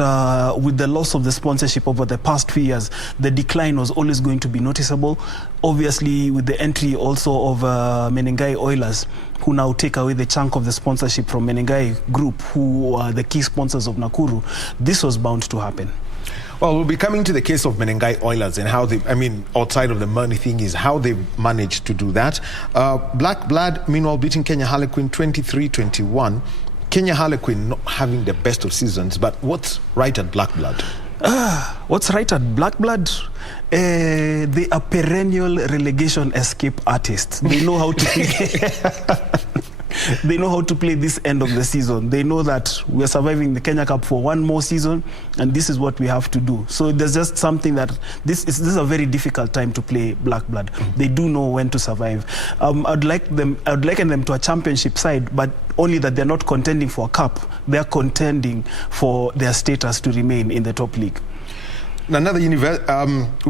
with the loss of the sponsorship over the past few years, the decline was always going to be noticeable. Obviously, with the entry also of Menengai Oilers, who now take away the chunk of the sponsorship from Menengai Group, who are the key sponsors of Nakuru, this was bound to happen. Well, we'll be coming to the case of Menengai Oilers and how outside of the money thing is how they managed to do that. Black Blood, meanwhile, beating Kenya Harlequin 23-21. Kenya Harlequin not having the best of seasons, but what's right at Black Blood? What's right at Black Blood? They are perennial relegation escape artists. They know how to play. They know how to play this end of the season. They know that we are surviving the Kenya Cup for one more season, and this is what we have to do. So there's just something that this is a very difficult time to play Black Blood. They do know when to survive. I'd liken them to a championship side, but only that they're not contending for a cup. They're contending for their status to remain in the top league. Another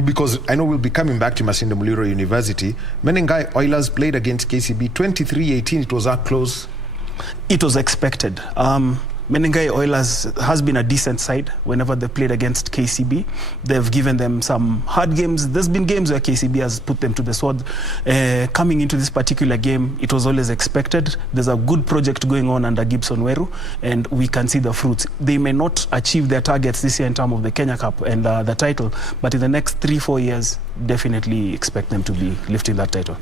because I know we'll be coming back to Masinde Muliro University. Menengai Oilers played against KCB 23-18. It was that close. It was expected. Menengai Oilers has been a decent side whenever they played against KCB. They've given them some hard games. There's been games where KCB has put them to the sword. Coming into this particular game, it was always expected. There's a good project going on under Gibson Weru, and we can see the fruits. They may not achieve their targets this year in terms of the Kenya Cup and the title, but in the next 3-4 years, definitely expect them to be lifting that title.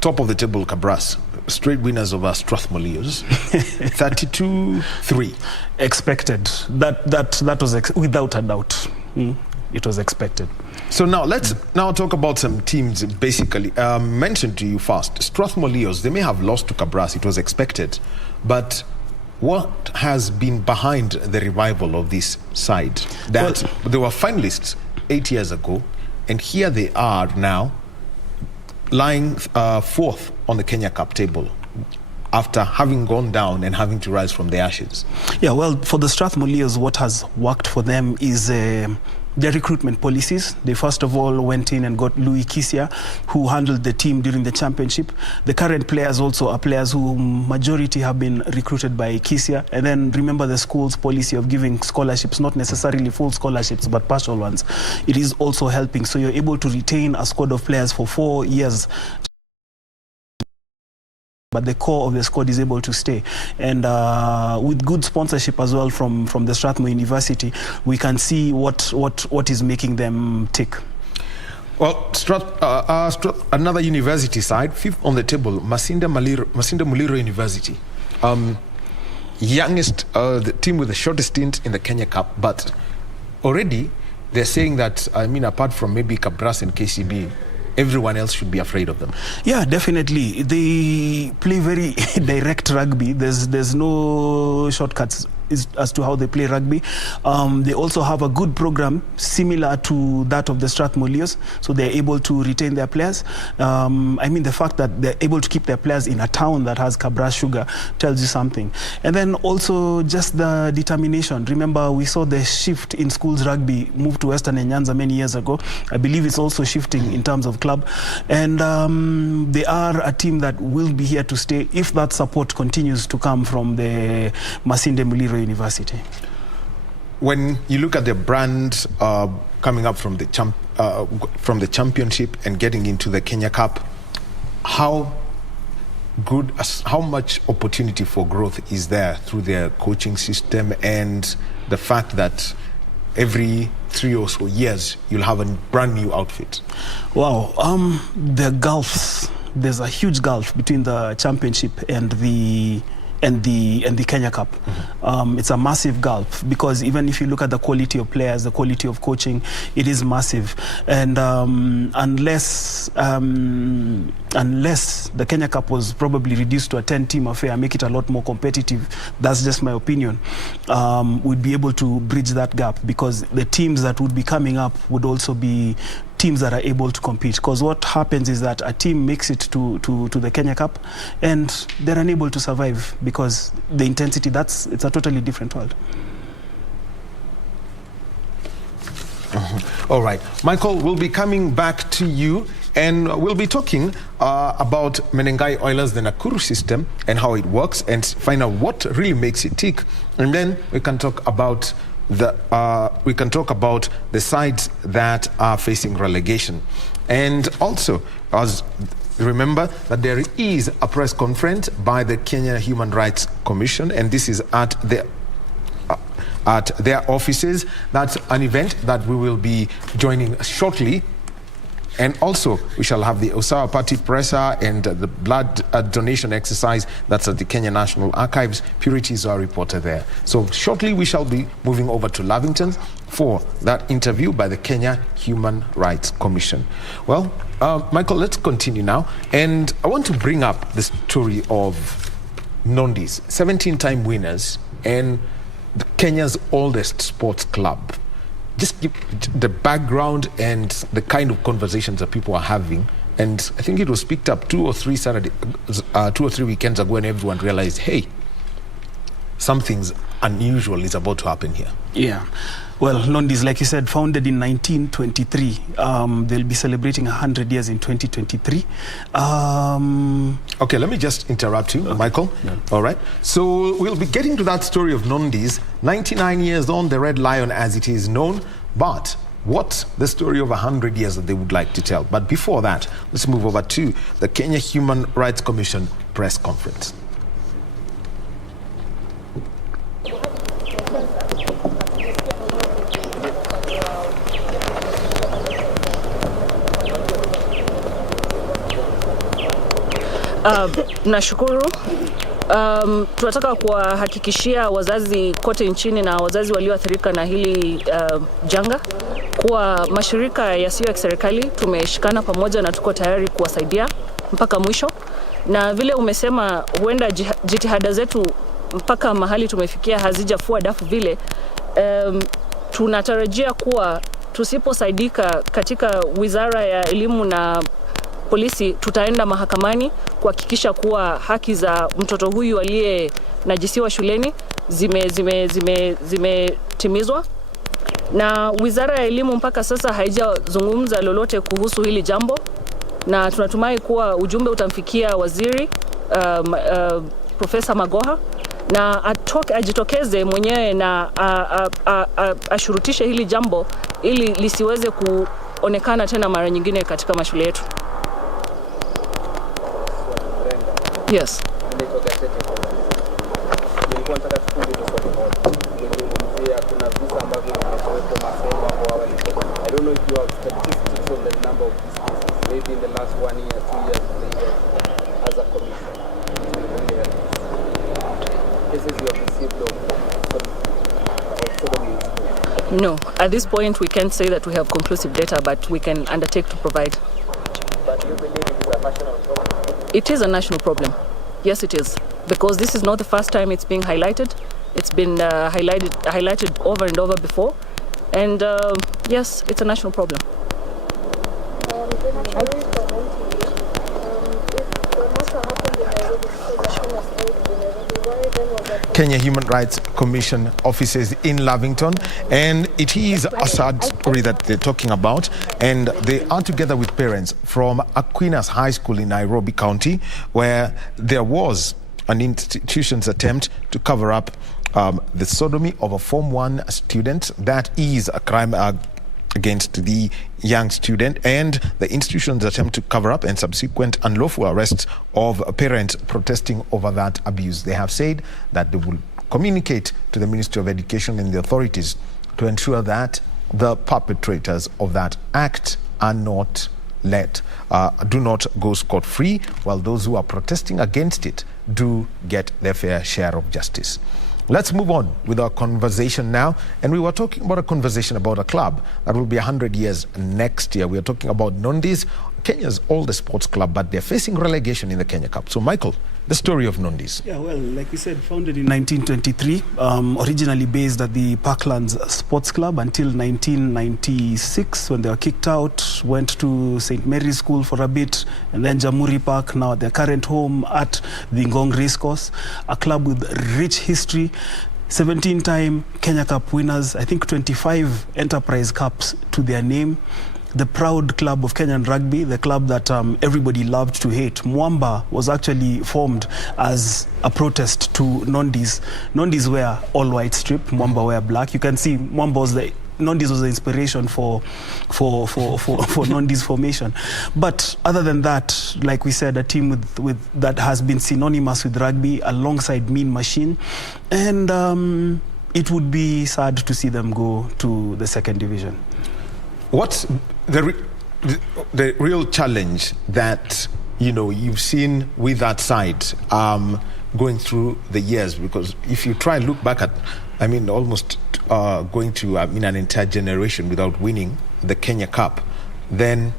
Top of the table, Kabras. Straight winners over Strathmore-Leos. 32-3. Expected. That was without a doubt. It was expected. So now let's talk about some teams basically mentioned to you first. Strathmore-Leos, they may have lost to Kabras. It was expected. But what has been behind the revival of this side? That they were finalists 8 years ago, and here they are now, lying fourth on the Kenya Cup table after having gone down and having to rise from the ashes. Yeah, well, for the Strathmore-Leos, what has worked for them is their recruitment policies. They first of all went in and got Louis Kisia, who handled the team during the championship. The current players also are players who majority have been recruited by Kisia. And then remember the school's policy of giving scholarships, not necessarily full scholarships, but partial ones. It is also helping. So you're able to retain a squad of players for 4 years. But the core of the squad is able to stay. And with good sponsorship as well from the Strathmore University, we can see what is making them tick. Well, another university side, fifth on the table, Masinde Muliro University. Youngest, the team with the shortest stint in the Kenya Cup, but already they're saying that, apart from maybe Kabras and KCB, everyone else should be afraid of them. Yeah, definitely. They play very direct rugby. There's no shortcuts as to how they play rugby. They also have a good program similar to that of the Strathmore-Leos, so they're able to retain their players. The fact that they're able to keep their players in a town that has Kabras Sugar tells you something. And then also just the determination. Remember, we saw the shift in schools rugby move to Western and Nyanza many years ago. I believe it's also shifting in terms of club. And they are a team that will be here to stay if that support continues to come from the Masinde Muliro University. When you look at the brand coming up from the championship and getting into the Kenya Cup, how how much opportunity for growth is there through their coaching system and the fact that every 3 or so years you'll have a brand new outfit? Wow, the gulfs. There's a huge gulf between the championship and the Kenya Cup. It's a massive gulf, because even if you look at the quality of players, the quality of coaching, it is massive. And unless the Kenya Cup was probably reduced to a 10-team affair, make it a lot more competitive, that's just my opinion, we'd be able to bridge that gap, because the teams that would be coming up would also be teams that are able to compete. Because what happens is that a team makes it to the Kenya Cup and they're unable to survive, because the intensity, it's a totally different world. All right, Michael, we'll be coming back to you, and we'll be talking about Menengai Oilers, the Nakuru system, and how it works, and find out what really makes it tick. And then we can talk about the sides that are facing relegation. And also, remember that there is a press conference by the Kenya Human Rights Commission, and this is at their offices. That's an event that we will be joining shortly. And also, we shall have the Usawa Party presser and the blood donation exercise. That's at the Kenya National Archives. Purity is our reporter there. So shortly, we shall be moving over to Lavington for that interview by the Kenya Human Rights Commission. Well, Michael, let's continue now. And I want to bring up the story of Nondis, 17-time winners, and Kenya's oldest sports club. Just give the background and the kind of conversations that people are having. And I think it was picked up 2 or 3 weekends ago, when everyone realized, hey, something's unusual is about to happen here. Yeah. Well, Nondis, like you said, founded in 1923. They'll be celebrating 100 years in 2023. Okay, let me just interrupt you, okay, Michael. Yeah. All right. So we'll be getting to that story of Nondis, 99 years on, the Red Lion as it is known. But what's the story of 100 years that they would like to tell? But before that, let's move over to the Kenya Human Rights Commission press conference. Nashukuru. Tunataka kuwahakikishia wazazi kote nchini na wazazi walioathirika na hili janga kuwa mashirika yasiyo ya kiserikali tumeshikana pamoja na tuko tayari kuwasaidia mpaka mwisho. Na vile umesema, huenda jitihada zetu mpaka mahali tumefikia hazijafua dafu vile, tunatarajia kuwa tusiposaidika katika Wizara ya Elimu na Polisi, tutaenda mahakamani kuhakikisha kuwa haki za mtoto huyu aliyenajisiwa shuleni zimetimizwa. Na Wizara ya Elimu mpaka sasa haijazungumza lolote kuhusu hili jambo, na tunatumai kuwa ujumbe utamfikia waziri Profesa Magoha, na ajitokeze mwenyewe na ashurutishe hili jambo ili lisiweze kuonekana tena mara nyingine katika mashule yetu. Yes. I don't know if you have statistics on the number of these cases, maybe in the last 1 year, 2 years, 3 years, as a commission. Cases you have received of No, at this point we can't say that we have conclusive data, but we can undertake to provide. But you believe it is a national problem? It is a national problem. Yes, it is. Because this is not the first time it's being highlighted. It's been highlighted over and over before. And yes, it's a national problem. Kenya Human Rights Commission offices in Lavington, and it is a sad story that they're talking about, and they are together with parents from Aquinas High School in Nairobi County, where there was an institution's attempt to cover up the sodomy of a Form 1 student. That is a crime against the young student, and the institution's attempt to cover up and subsequent unlawful arrests of parents protesting over that abuse. They have said that they will communicate to the Ministry of Education and the authorities to ensure that the perpetrators of that act are not do not go scot-free, while those who are protesting against it do get their fair share of justice. Let's move on with our conversation now. And we were talking about a conversation about a club that will be 100 years next year. We are talking about Nondies, Kenya's oldest sports club, but they're facing relegation in the Kenya Cup. So, Michael, the story of Nondies. Yeah, well, like we said, founded in 1923, originally based at the Parklands Sports Club until 1996 when they were kicked out, went to St. Mary's School for a bit, and then Jamhuri Park, now their current home at the Ngong Racecourse, a club with rich history, 17-time Kenya Cup winners, I think 25 Enterprise Cups to their name. The proud club of Kenyan Rugby, the club that everybody loved to hate. Mwamba was actually formed as a protest to Nondies. Nondies wear all white strip, Mwamba wear black. You can see Nondies was the inspiration for Nondies formation. But other than that, like we said, a team with that has been synonymous with rugby alongside Mean Machine. And it would be sad to see them go to the second division. What's the real challenge that you've seen with that side going through the years? Because if you try and look back at, almost going to an entire generation without winning the Kenya Cup, then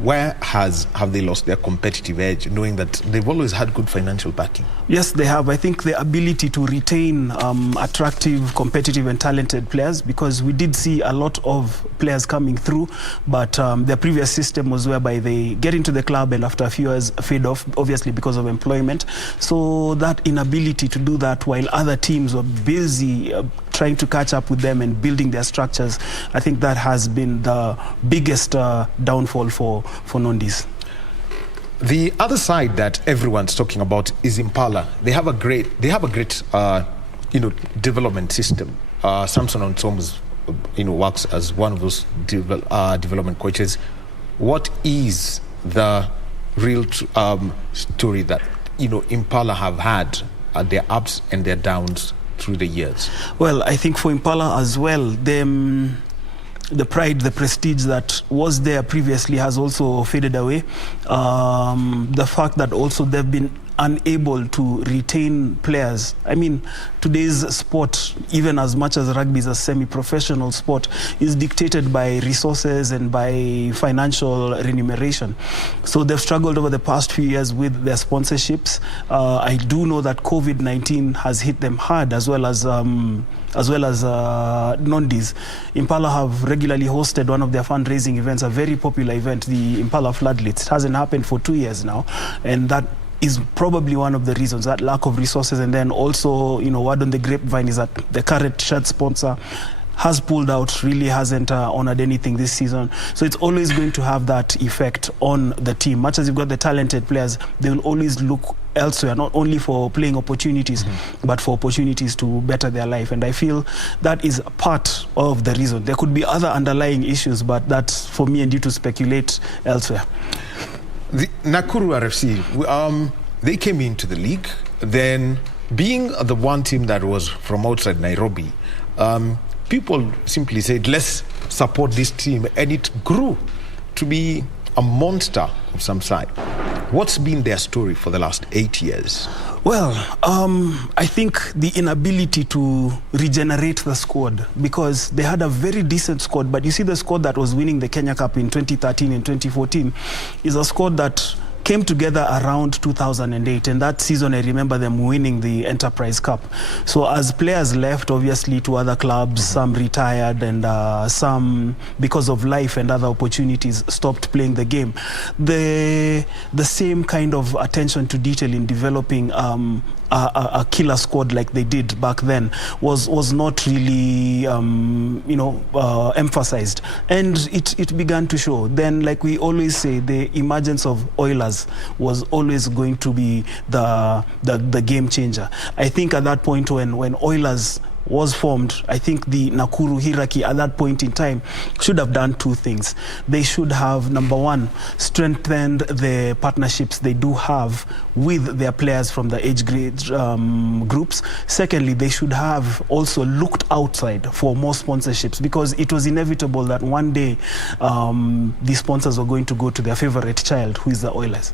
where have they lost their competitive edge, knowing that they've always had good financial backing? Yes, they have. I think the ability to retain attractive, competitive and talented players, because we did see a lot of players coming through, but their previous system was whereby they get into the club and after a few years fade off, obviously because of employment. So that inability to do that while other teams were busy trying to catch up with them and building their structures, I think that has been the biggest downfall for Nondies. The other side that everyone's talking about is Impala. They have a great development system. Samson Onsoms, works as one of those development coaches. What is the real story that Impala have had their ups and their downs through the years? Well, I think for Impala as well, the pride, the prestige that was there previously has also faded away. The fact that also they've been unable to retain players. Today's sport, even as much as rugby is a semi-professional sport, is dictated by resources and by financial remuneration. So they've struggled over the past few years with their sponsorships. I do know that COVID-19 has hit them hard, as well as Nondies. Impala have regularly hosted one of their fundraising events, a very popular event, the Impala Floodlights. It hasn't happened for 2 years now, and that is probably one of the reasons, that lack of resources. And then also, word on the grapevine is that the current shirt sponsor has pulled out, really hasn't honored anything this season. So it's always going to have that effect on the team. Much as you've got the talented players, they will always look elsewhere, not only for playing opportunities, but for opportunities to better their life. And I feel that is part of the reason. There could be other underlying issues, but that's for me and you to speculate elsewhere. The Nakuru RFC, they came into the league, then being the one team that was from outside Nairobi, people simply said, let's support this team, and it grew to be a monster of some side. What's been their story for the last 8 years? Well, I think the inability to regenerate the squad, because they had a very decent squad, but you see the squad that was winning the Kenya Cup in 2013 and 2014 is a squad that came together around 2008, and that season I remember them winning the Enterprise Cup. So as players left, obviously, to other clubs, some retired, and some, because of life and other opportunities, stopped playing the game. The same kind of attention to detail in developing a killer squad like they did back then was not really emphasized, and it began to show. Then, like we always say, the emergence of Oilers was always going to be the game changer. I think at that point when Oilers was formed, I think the Nakuru hierarchy at that point in time should have done two things. They should have, number one, strengthened the partnerships they do have with their players from the age grade groups. Secondly, they should have also looked outside for more sponsorships, because it was inevitable that one day the sponsors are going to go to their favorite child, who is the Oilers.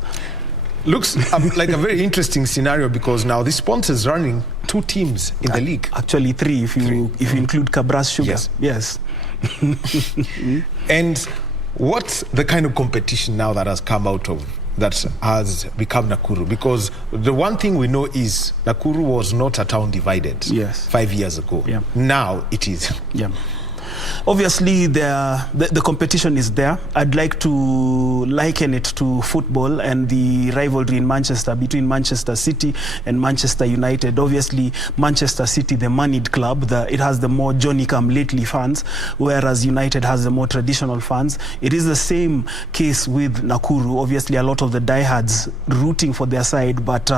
Looks like a very interesting scenario, because now the sponsors running two teams in the league. Actually three, if you include Cabras Sugar. Yes. And what's the kind of competition now that has come out of that has become Nakuru? Because the one thing we know is Nakuru was not a town divided 5 years ago. Now it is. Obviously, the competition is there. I'd like to liken it to football and the rivalry in Manchester between Manchester City and Manchester United. Obviously, Manchester City, the moneyed club, it has the more Johnny-come-lately fans, whereas United has the more traditional fans. It is the same case with Nakuru. Obviously, a lot of the diehards rooting for their side, but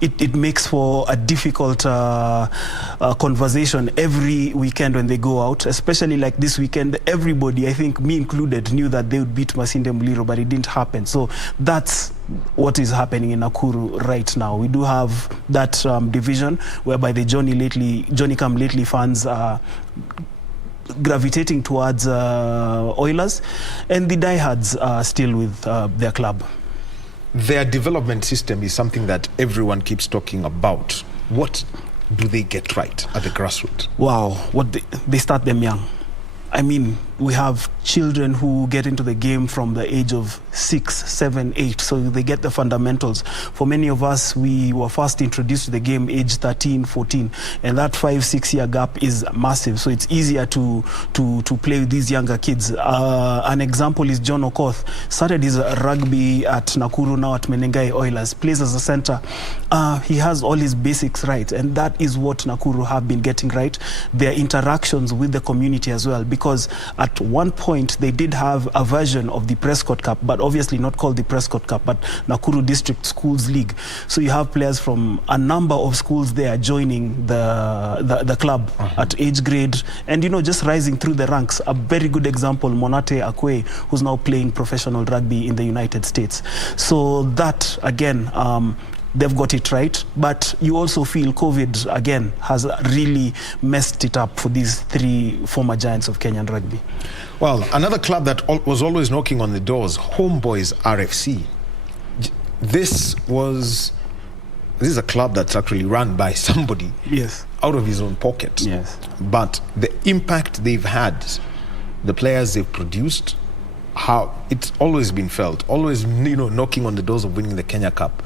it makes for a difficult conversation every weekend when they go out, especially like this weekend. Everybody, I think me included, knew that they would beat Masinde Muliro, but it didn't happen. So that's what is happening in Nakuru right now. We do have that division whereby the Johnny-come-lately fans are gravitating towards Oilers, and the diehards are still with their club. Their development system is something that everyone keeps talking about. What do they get right at the grassroots? Wow, they start them young. I mean, we have children who get into the game from the age of 6, 7, 8, so they get the fundamentals. For many of us, we were first introduced to the game age 13, 14, and that 5-6 year gap is massive, so it's easier to play with these younger kids. An example is John Okoth. Started his rugby at Nakuru, now at Menengai Oilers, plays as a center. He has all his basics right, and that is what Nakuru have been getting right. Their interactions with the community as well, because at one point they did have a version of the Prescott Cup, but obviously not called the Prescott Cup, but Nakuru District Schools League. So you have players from a number of schools there joining the club at age grade, and just rising through the ranks. A very good example, Monate Akwe, who's now playing professional rugby in the United States. So that again, they've got it right, but you also feel COVID, again, has really messed it up for these three former giants of Kenyan rugby. Well, another club that was always knocking on the doors, Homeboys RFC. This is a club that's actually run by somebody out of his own pocket. But the impact they've had, the players they've produced, how it's always been felt, always knocking on the doors of winning the Kenya Cup,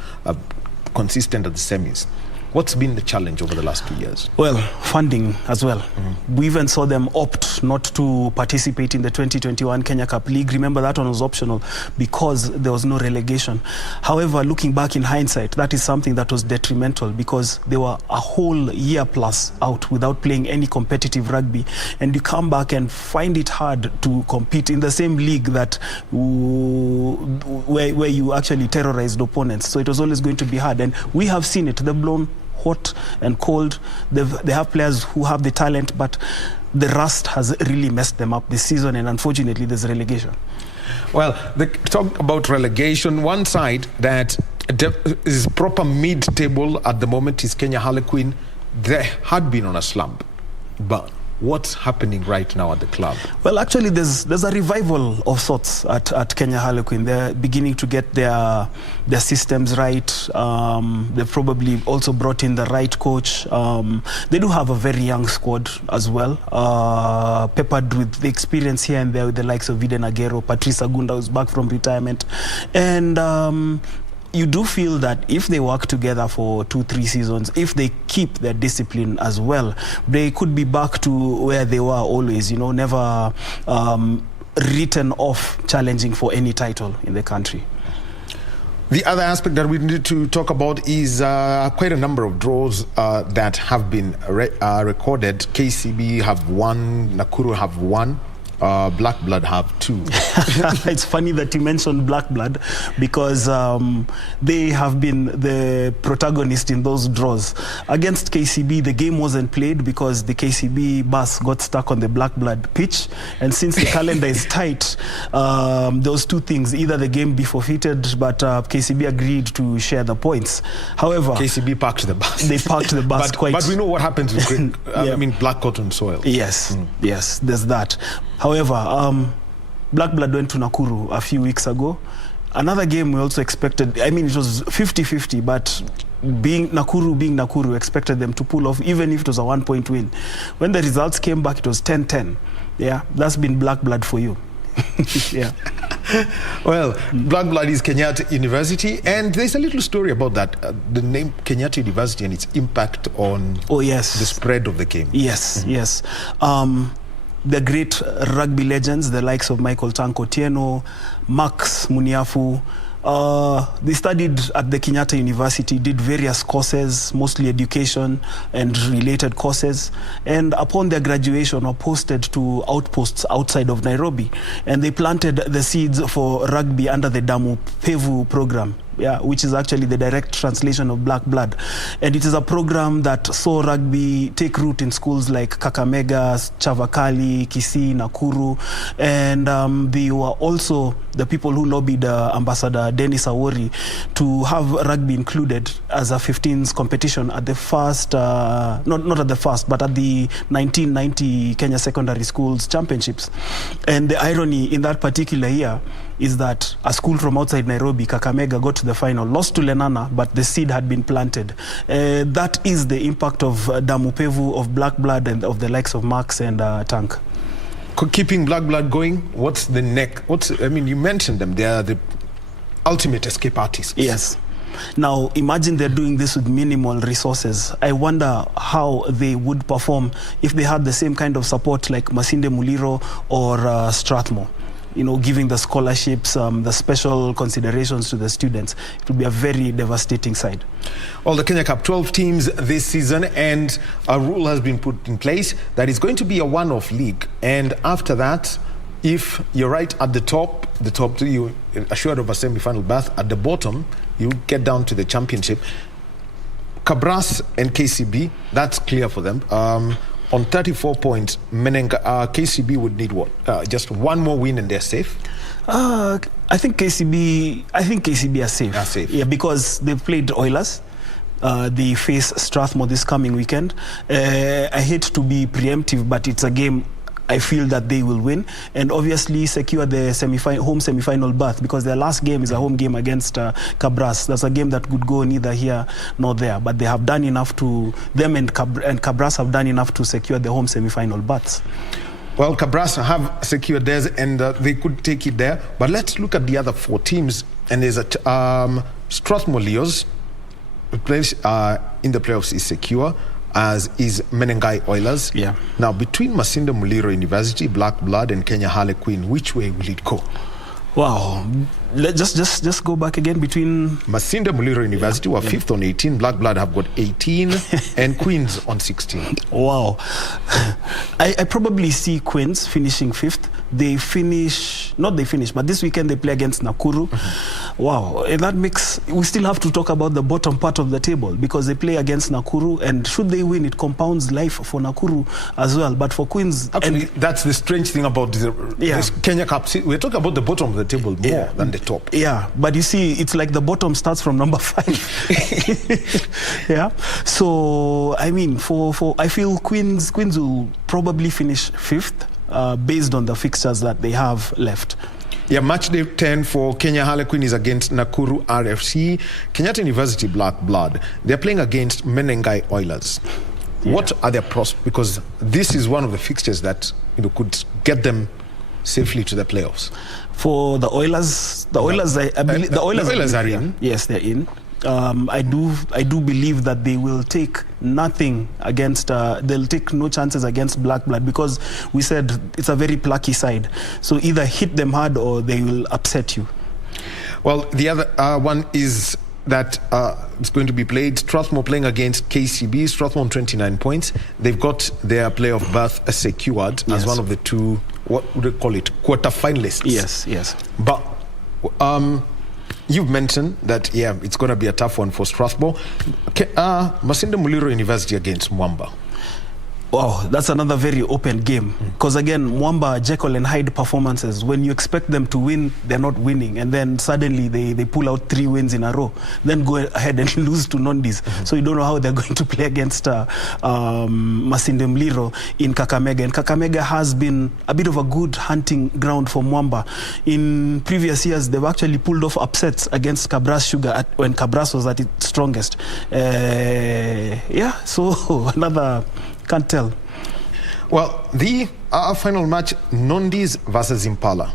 consistent at the semis. What's been the challenge over the last 2 years? Well, funding as well. We even saw them opt not to participate in the 2021 Kenya Cup League. Remember, that one was optional because there was no relegation. However, looking back in hindsight, that is something that was detrimental, because they were a whole year plus out without playing any competitive rugby, and you come back and find it hard to compete in the same league that where you actually terrorized opponents. So it was always going to be hard, and we have seen it. They've blown hot and cold. They have players who have the talent, but the rust has really messed them up this season, and unfortunately there's relegation. Well, talk about relegation. One side that is proper mid-table at the moment is Kenya Harlequin. They had been on a slump, but what's happening right now at the club? Well, actually, there's a revival of sorts at Kenya Harlequin. They're beginning to get their systems right. They've probably also brought in the right coach. They do have a very young squad as well, peppered with the experience here and there with the likes of Viden Agero, Patrice Agunda, who's back from retirement, and you do feel that if they work together for 2-3 seasons, if they keep their discipline as well, they could be back to where they were always, never written off challenging for any title in the country. The other aspect that we need to talk about is quite a number of draws that have been recorded. KCB have won, Nakuru have won, Black Blood have 2. It's funny that you mentioned Black Blood because they have been the protagonist in those draws. Against KCB, the game wasn't played because the KCB bus got stuck on the Black Blood pitch. And since the calendar is tight, those 2 things. Either the game be forfeited, but KCB agreed to share the points. However, KCB parked the bus. They parked the bus but we know what happens with black cotton soil. Yes, yes, there's that. However, Black Blood went to Nakuru a few weeks ago. Another game we also expected, it was 50-50, but being Nakuru, expected them to pull off, even if it was a 1-point win. When the results came back, it was 10-10. Yeah, that's been Black Blood for you. Yeah. Well, Black Blood is Kenyatta University, and there's a little story about that. The name Kenyatta University and its impact on the spread of the game. Yes, yes. The great rugby legends, the likes of Michael Tanko Tieno, Max Muniafu, they studied at the Kenyatta University, did various courses, mostly education and related courses, and upon their graduation were posted to outposts outside of Nairobi, and they planted the seeds for rugby under the Damu Pevu program. Yeah, which is actually the direct translation of Black Blood. And it is a program that saw rugby take root in schools like Kakamega, Chavakali, Kisii, Nakuru. And they were also the people who lobbied Ambassador Dennis Awori to have rugby included as a 15s competition at the first, not at the first, but at the 1990 Kenya Secondary Schools Championships. And the irony in that particular year is that a school from outside Nairobi, Kakamega, got to the final, lost to Lenana, but the seed had been planted. That is the impact of Damu Pevu, of Black Blood, and of the likes of Max and Tank. Keeping Black Blood going, what's the neck? You mentioned them. They are the ultimate escape artists. Yes. Now, imagine they're doing this with minimal resources. I wonder how they would perform if they had the same kind of support like Masinde Muliro or Strathmore. Giving the scholarships, the special considerations to the students. It would be a very devastating side. Well, the Kenya Cup, 12 teams this season, and a rule has been put in place that is going to be a one-off league. And after that, if you're right at the top two, you're assured of a semi-final berth. At the bottom, you get down to the championship. Kabras and KCB, that's clear for them. On 34 points, KCB would need what? Just one more win and they're safe? I think KCB are safe. Are safe. Yeah, because they've played Oilers. They face Strathmore this coming weekend. I hate to be preemptive, but it's a game I feel that they will win, and obviously secure the home semi-final berth, because their last game is a home game against Kabras. That's a game that could go neither here nor there, but they have done enough to, them and Kabras have done enough to secure the home semi-final berths. Well, Kabras have secured theirs, and they could take it there. But let's look at the other 4 teams, and there's a Strathmore Leos, who plays in the playoffs, is secure, as is Menengai Oilers. Yeah. Now, between Masinde Muliro University, Black Blood, and Kenya Harlequin, which way will it go? Wow. Let's just go back again between... Masinde Muliro University were 5th on 18, Black Blood have got 18, and Queens on 16. Wow. I probably see Queens finishing 5th. But this weekend they play against Nakuru. Wow. And that makes... We still have to talk about the bottom part of the table, because they play against Nakuru, and should they win, it compounds life for Nakuru as well. But for Queens... Actually, that's the strange thing about this Kenya Cup. We're talking about the bottom of the table more than the top. Yeah, but you see, it's like the bottom starts from number 5. Yeah. So, I mean, I feel Queens will probably finish 5th based on the fixtures that they have left. Yeah, match day 10 for Kenya Harlequin is against Nakuru RFC. Kenyatta University Black Blood, they're playing against Menengai Oilers. Yeah. What are their prospects? Because this is one of the fixtures that could get them safely to the playoffs. For the Oilers, I believe the Oilers are in. Yes, they're in. I do believe that they will take nothing against. They'll take no chances against Black Blood, because we said it's a very plucky side. So either hit them hard or they will upset you. Well, the other one is that it's going to be played. Strathmore playing against KCB. Strathmore on 29 points. They've got their playoff berth secured as one of the 2 what would they call it, quarter-finalists. Yes. But you've mentioned that, it's going to be a tough one for Strasbourg. Masinde Muliro University against Mwamba. Wow, that's another very open game. Because again, Mwamba, Jekyll and Hyde performances, when you expect them to win, they're not winning. And then suddenly they pull out 3 wins in a row. Then go ahead and lose to Nondis. So you don't know how they're going to play against Masinde Muliro in Kakamega. And Kakamega has been a bit of a good hunting ground for Mwamba. In previous years, they've actually pulled off upsets against Kabras Sugar when Kabras was at its strongest. So another... Can't tell. Well, the final match, Nondis versus Impala.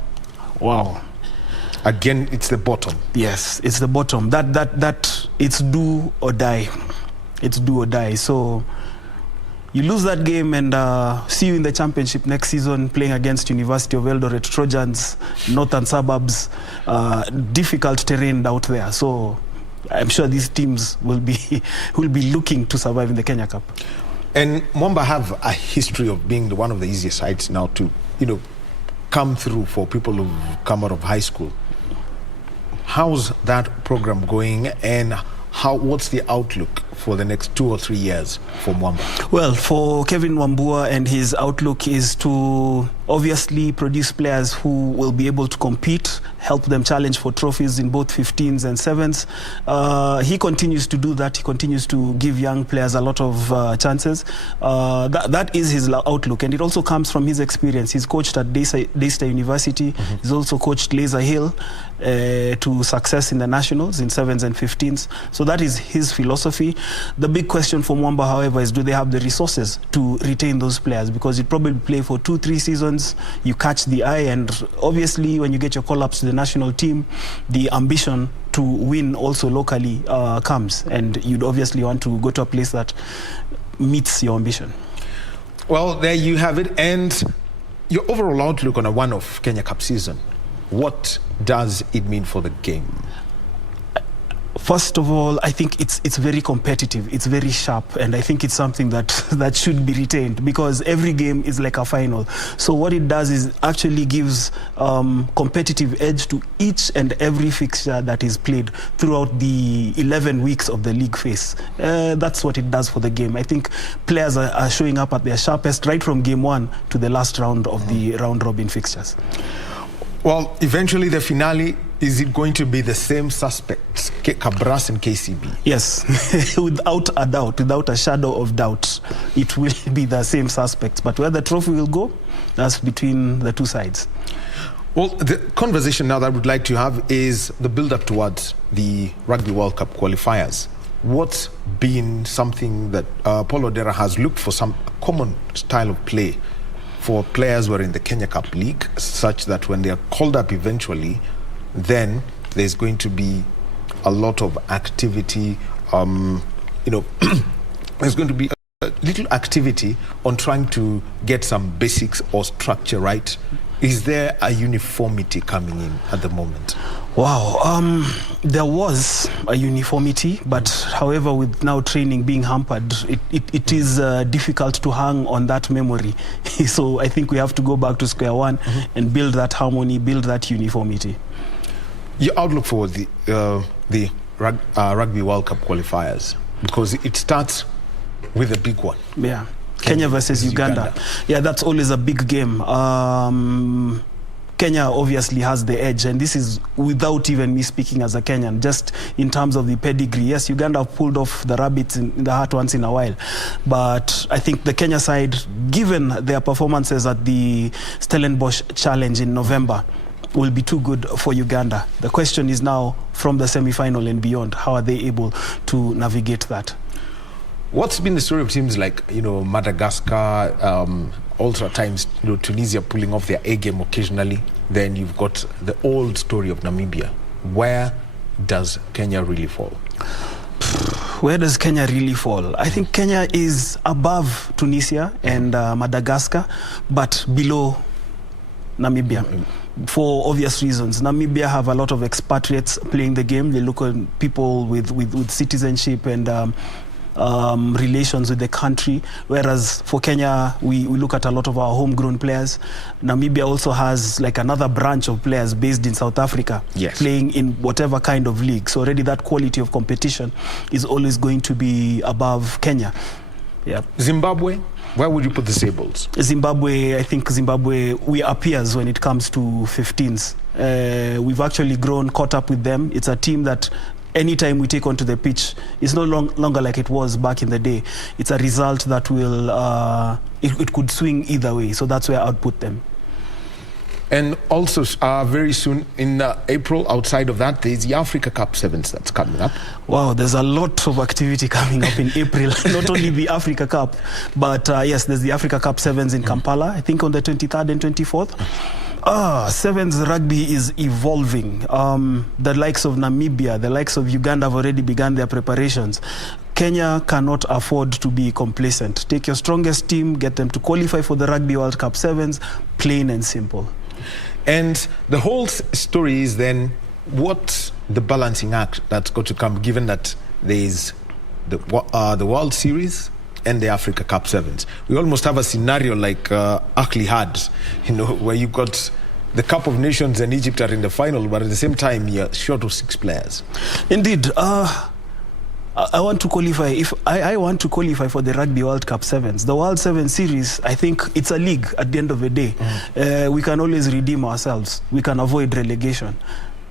Wow. Again, it's the bottom. Yes, it's the bottom. That it's do or die. It's do or die. So you lose that game and see you in the championship next season playing against University of Eldoret Trojans, northern suburbs, difficult terrain out there. So I'm sure these teams will be looking to survive in the Kenya Cup. And Mwamba have a history of being one of the easiest sides now to, come through for people who come out of high school. How's that program going, and what's the outlook for the next 2 or 3 years for Mwamba? Well, for Kevin Wambua, and his outlook is to obviously produce players who will be able to compete, help them challenge for trophies in both 15s and 7s. He continues to do that. He continues to give young players a lot of chances. That is his outlook, and it also comes from his experience. He's coached at Daystar University. He's also coached Laser Hill to success in the nationals in 7s and 15s. So that is his philosophy. The big question for Mwamba, however, is do they have the resources to retain those players? Because you probably play for 2-3 seasons, you catch the eye, and obviously when you get your call-ups to the national team, the ambition to win also locally comes, and you'd obviously want to go to a place that meets your ambition. Well, there you have it. And your overall outlook on a one-off Kenya Cup season, what does it mean for the game? First of all, I think it's very competitive, it's very sharp, and I think it's something that should be retained, because every game is like a final. So what it does is actually gives competitive edge to each and every fixture that is played throughout the 11 weeks of the league phase. That's what it does for the game. I think players are showing up at their sharpest right from game 1 to the last round of the round-robin fixtures. Well, eventually the finale, is it going to be the same suspects, Kabras and KCB? Yes, without a doubt, without a shadow of doubt, it will be the same suspects. But where the trophy will go, that's between the two sides. Well, the conversation now that I would like to have is the build-up towards the Rugby World Cup qualifiers. What's been something that Paul Odera has looked for, some common style of play for players who are in the Kenya Cup League, such that when they are called up eventually, then there's going to be a lot of activity, there's going to be a little activity on trying to get some basics or structure right. Is there a uniformity coming in at the moment? Wow, there was a uniformity, but however, with now training being hampered, it is difficult to hang on that memory. So I think we have to go back to square one and build that harmony, build that uniformity. Your outlook for the Rugby World Cup qualifiers, because it starts with a big one. Yeah. Kenya versus Uganda. Yeah, that's always a big game. Kenya obviously has the edge, and this is without even me speaking as a Kenyan, just in terms of the pedigree. Yes, Uganda have pulled off the rabbits in the hat once in a while, but I think the Kenya side, given their performances at the Stellenbosch Challenge in November, will be too good for Uganda. The question is now, from the semi-final and beyond, how are they able to navigate that? What's been the story of teams like, Madagascar, also at times, Tunisia pulling off their A game occasionally? Then you've got the old story of Namibia. Where does Kenya really fall? Where does Kenya really fall? I think Kenya is above Tunisia and Madagascar, but below Namibia. For obvious reasons. Namibia have a lot of expatriates playing the game. They look at people with citizenship and relations with the country, whereas for Kenya, we look at a lot of our homegrown players. Namibia also has like another branch of players based in South Africa, playing in whatever kind of league. So already that quality of competition is always going to be above Kenya. Yeah. Zimbabwe, where would you put the Sables? Zimbabwe, I think Zimbabwe, we are peers when it comes to 15s. We've actually caught up with them. It's a team that anytime we take onto the pitch, it's no longer like it was back in the day. It's a result that will, it could swing either way. So that's where I'd put them. And also, very soon in April, outside of that, there's the Africa Cup Sevens that's coming up. Wow, there's a lot of activity coming up in April. Not only the Africa Cup, but yes, there's the Africa Cup Sevens in Kampala, I think on the 23rd and 24th. Sevens rugby is evolving. The likes of Namibia, the likes of Uganda have already begun their preparations. Kenya cannot afford to be complacent. Take your strongest team, get them to qualify for the Rugby World Cup Sevens, plain and simple. And the whole story is then what's the balancing act that's got to come, given that there's the World Series and the Africa Cup Sevens. We almost have a scenario like Akli had, where you've got the Cup of Nations and Egypt are in the final, but at the same time you're short of 6 players. Indeed. I want to qualify. If I want to qualify for the Rugby World Cup Sevens, the World Seven Series, I think it's a league at the end of the day. We can always redeem ourselves. We can avoid relegation.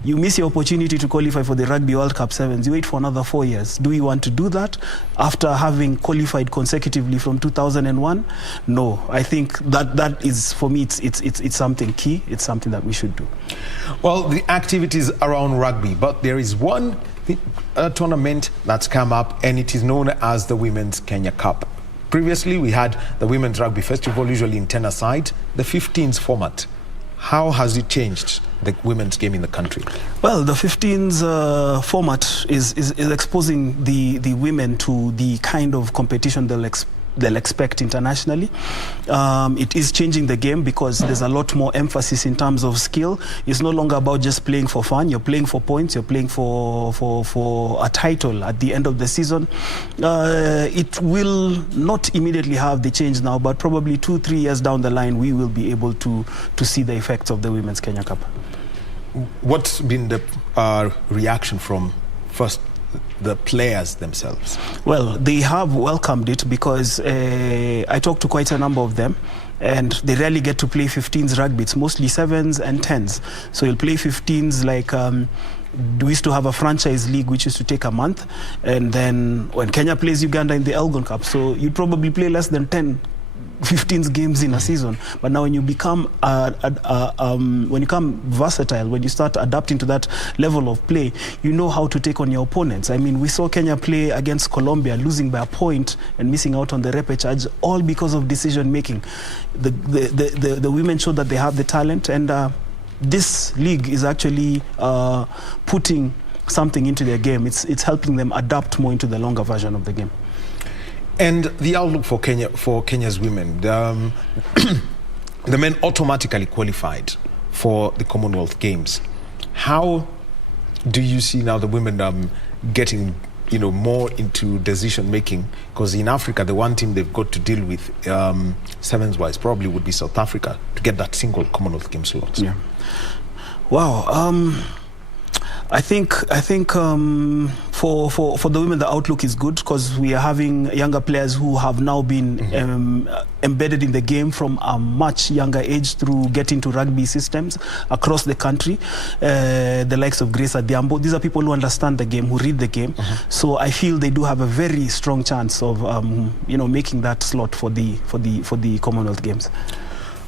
You miss your opportunity to qualify for the Rugby World Cup Sevens, you wait for another 4 years. Do we want to do that after having qualified consecutively from 2001? No, I think that is, for me, it's something key. It's something that we should do. Well, the activities around rugby, but there is one tournament that's come up, and it is known as the Women's Kenya Cup. Previously, we had the Women's Rugby Festival, usually in 10-a-side, the 15s format. How has it changed the women's game in the country? Well, the 15s format is exposing the women to the kind of competition they'll expect internationally. It is changing the game because there's a lot more emphasis in terms of skill. It's no longer about just playing for fun. You're playing for points. You're playing for a title at the end of the season. It will not immediately have the change now, but probably 2-3 years down the line, we will be able to see the effects of the Women's Kenya Cup. What's been the reaction from first the players themselves? Well, they have welcomed it because I talked to quite a number of them, and they rarely get to play 15s rugby. It's mostly 7s and 10s. So you'll play 15s like we used to have a franchise league which used to take a month, and then when Kenya plays Uganda in the Elgon Cup, so you'd probably play less than 15 games in a season. But now when you become versatile, when you start adapting to that level of play, you know how to take on your opponents. I mean, we saw Kenya play against Colombia, losing by a point and missing out on the repechage, all because of decision making. The women showed that they have the talent, and this league is actually putting something into their game. It's helping them adapt more into the longer version of the game. And the outlook for Kenya's women, the men automatically qualified for the Commonwealth Games. How do you see now the women getting, more into decision making? Because in Africa, the one team they've got to deal with, sevens-wise, probably would be South Africa to get that single Commonwealth Games slot. Yeah. Wow. I think for the women, the outlook is good because we are having younger players who have now been embedded in the game from a much younger age through getting to rugby systems across the country. The likes of Grace Adhiambo, these are people who understand the game, who read the game. So I feel they do have a very strong chance of making that slot for the Commonwealth Games.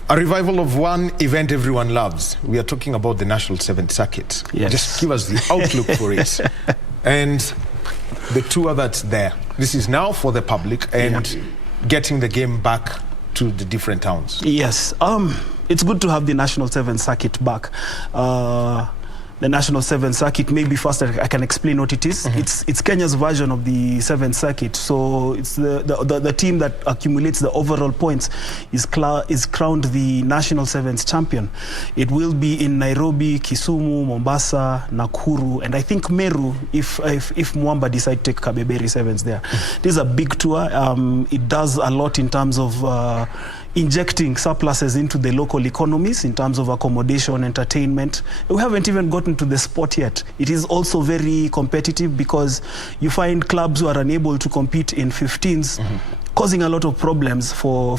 A revival of one event everyone loves. We are talking about the National Seventh Circuit. Yes. Just give us the outlook for it. And the tour that's there. This is now for the public and getting the game back to the different towns. Yes. It's good to have the National Seventh Circuit back. the National Seventh Circuit. Maybe first I can explain what it is. It's Kenya's version of the Seventh Circuit. So it's the team that accumulates the overall points is crowned the National Sevens champion. It will be in Nairobi, Kisumu, Mombasa, Nakuru, and I think Meru if Mwamba decide to take Kabeberi Sevens there. This is a big tour. It does a lot in terms of injecting surpluses into the local economies in terms of accommodation, entertainment. We haven't even gotten to the sport yet. It is also very competitive because you find clubs who are unable to compete in 15s, causing a lot of problems for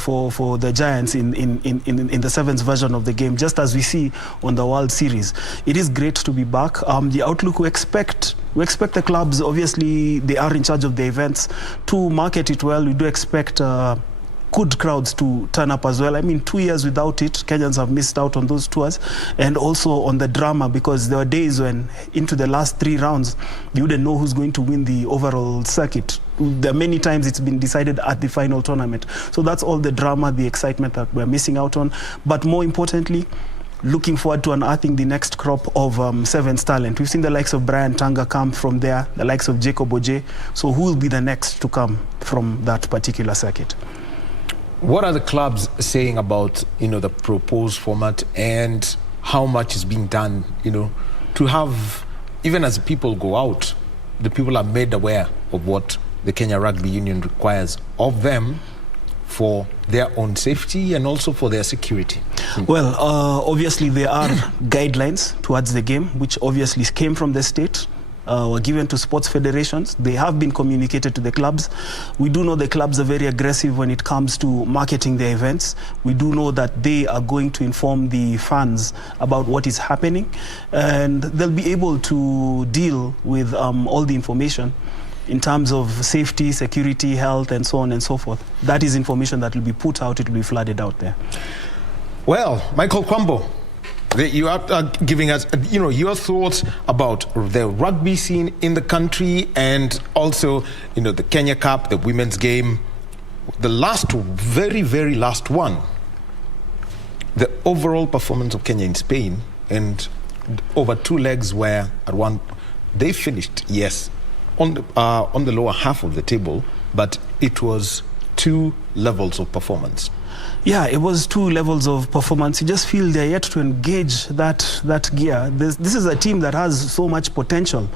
the Giants in the sevens version of the game, just as we see on the World Series. It is great to be back. The outlook we expect the clubs, obviously they are in charge of the events, to market it well. We do expect good crowds to turn up as well. I mean, 2 years without it, Kenyans have missed out on those tours, and also on the drama, because there were days when into the last 3 rounds you wouldn't know who's going to win the overall circuit. There are many times it's been decided at the final tournament. So that's all the drama, the excitement that we're missing out on. But more importantly, looking forward to unearthing the next crop of sevens talent. We've seen the likes of Brian Tanga come from there, the likes of Jacob Oje. So who will be the next to come from that particular circuit? What are the clubs saying about, the proposed format and how much is being done, to have, even as people go out, the people are made aware of what the Kenya Rugby Union requires of them for their own safety and also for their security? Well, obviously there are guidelines towards the game, which obviously came from the state. Were given to sports federations. They have been communicated to the clubs. We do know the clubs are very aggressive when it comes to marketing their events. We do know that they are going to inform the fans about what is happening, and they'll be able to deal with all the information in terms of safety, security, health, and so on and so forth. That is information that will be put out, it will be flooded out there. Well, Michael Kwambo, you are giving us, your thoughts about the rugby scene in the country, and also, the Kenya Cup, the women's game, the last, very, very last one, the overall performance of Kenya in Spain, and over 2 legs where at one, they finished, yes, on the lower half of the table, but it was 2 levels of performance. Yeah, it was 2 levels of performance. You just feel they're yet to engage that gear. This is a team that has so much potential.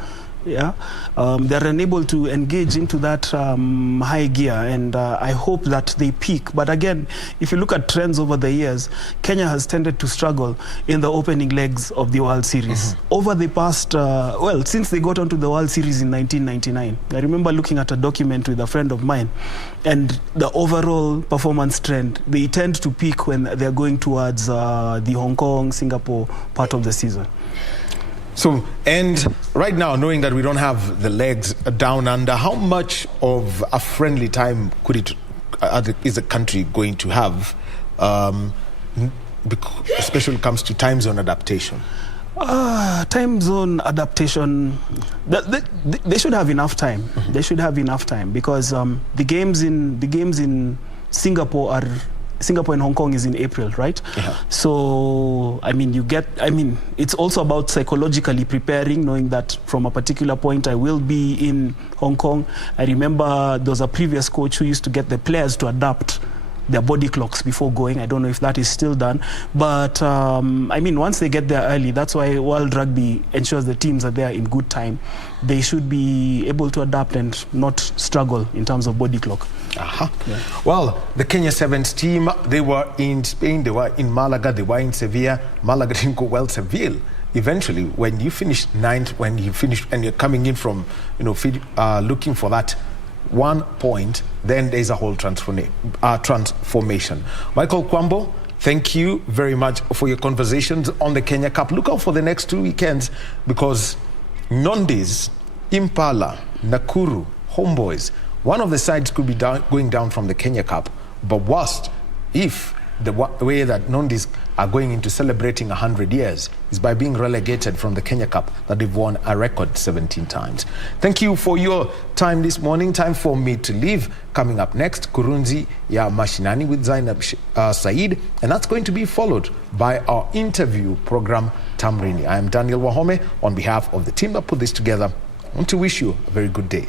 Yeah, they're unable to engage into that high gear, and I hope that they peak. But again, if you look at trends over the years, Kenya has tended to struggle in the opening legs of the World Series. Over the past, since they got onto the World Series in 1999, I remember looking at a document with a friend of mine, and the overall performance trend, they tend to peak when they're going towards the Hong Kong, Singapore part of the season. So, and right now, knowing that we don't have the legs down under, how much of a friendly time is the country going to have, especially when it comes to time zone adaptation? Time zone adaptation, they should have enough time. They should have enough time, because the games in Singapore and Hong Kong is in April, right? Yeah. So, it's also about psychologically preparing, knowing that from a particular point I will be in Hong Kong. I remember there was a previous coach who used to get the players to adapt their body clocks before going. I don't know if that is still done. But, once they get there early, that's why World Rugby ensures the teams are there in good time. They should be able to adapt and not struggle in terms of body clock. Yeah. Well, the Kenya Sevens team, they were in Spain, they were in Malaga, they were in Sevilla. Malaga didn't go well. Seville, eventually, when you finish 9th, when you finish and you're coming in from, looking for that 1 point, then there's a whole transformation. Michael Kwambo, thank you very much for your conversations on the Kenya Cup. Look out for the next 2 weekends, because Nondies, Impala, Nakuru, Homeboys, one of the sides could be going down from the Kenya Cup. But worst, if the way that Nondis are going into celebrating 100 years is by being relegated from the Kenya Cup that they've won a record 17 times. Thank you for your time this morning. Time for me to leave. Coming up next, Kurunzi ya Mashinani with Zainab Said, and that's going to be followed by our interview program, Tamrini. I am Daniel Wahome on behalf of the team that put this together. I want to wish you a very good day.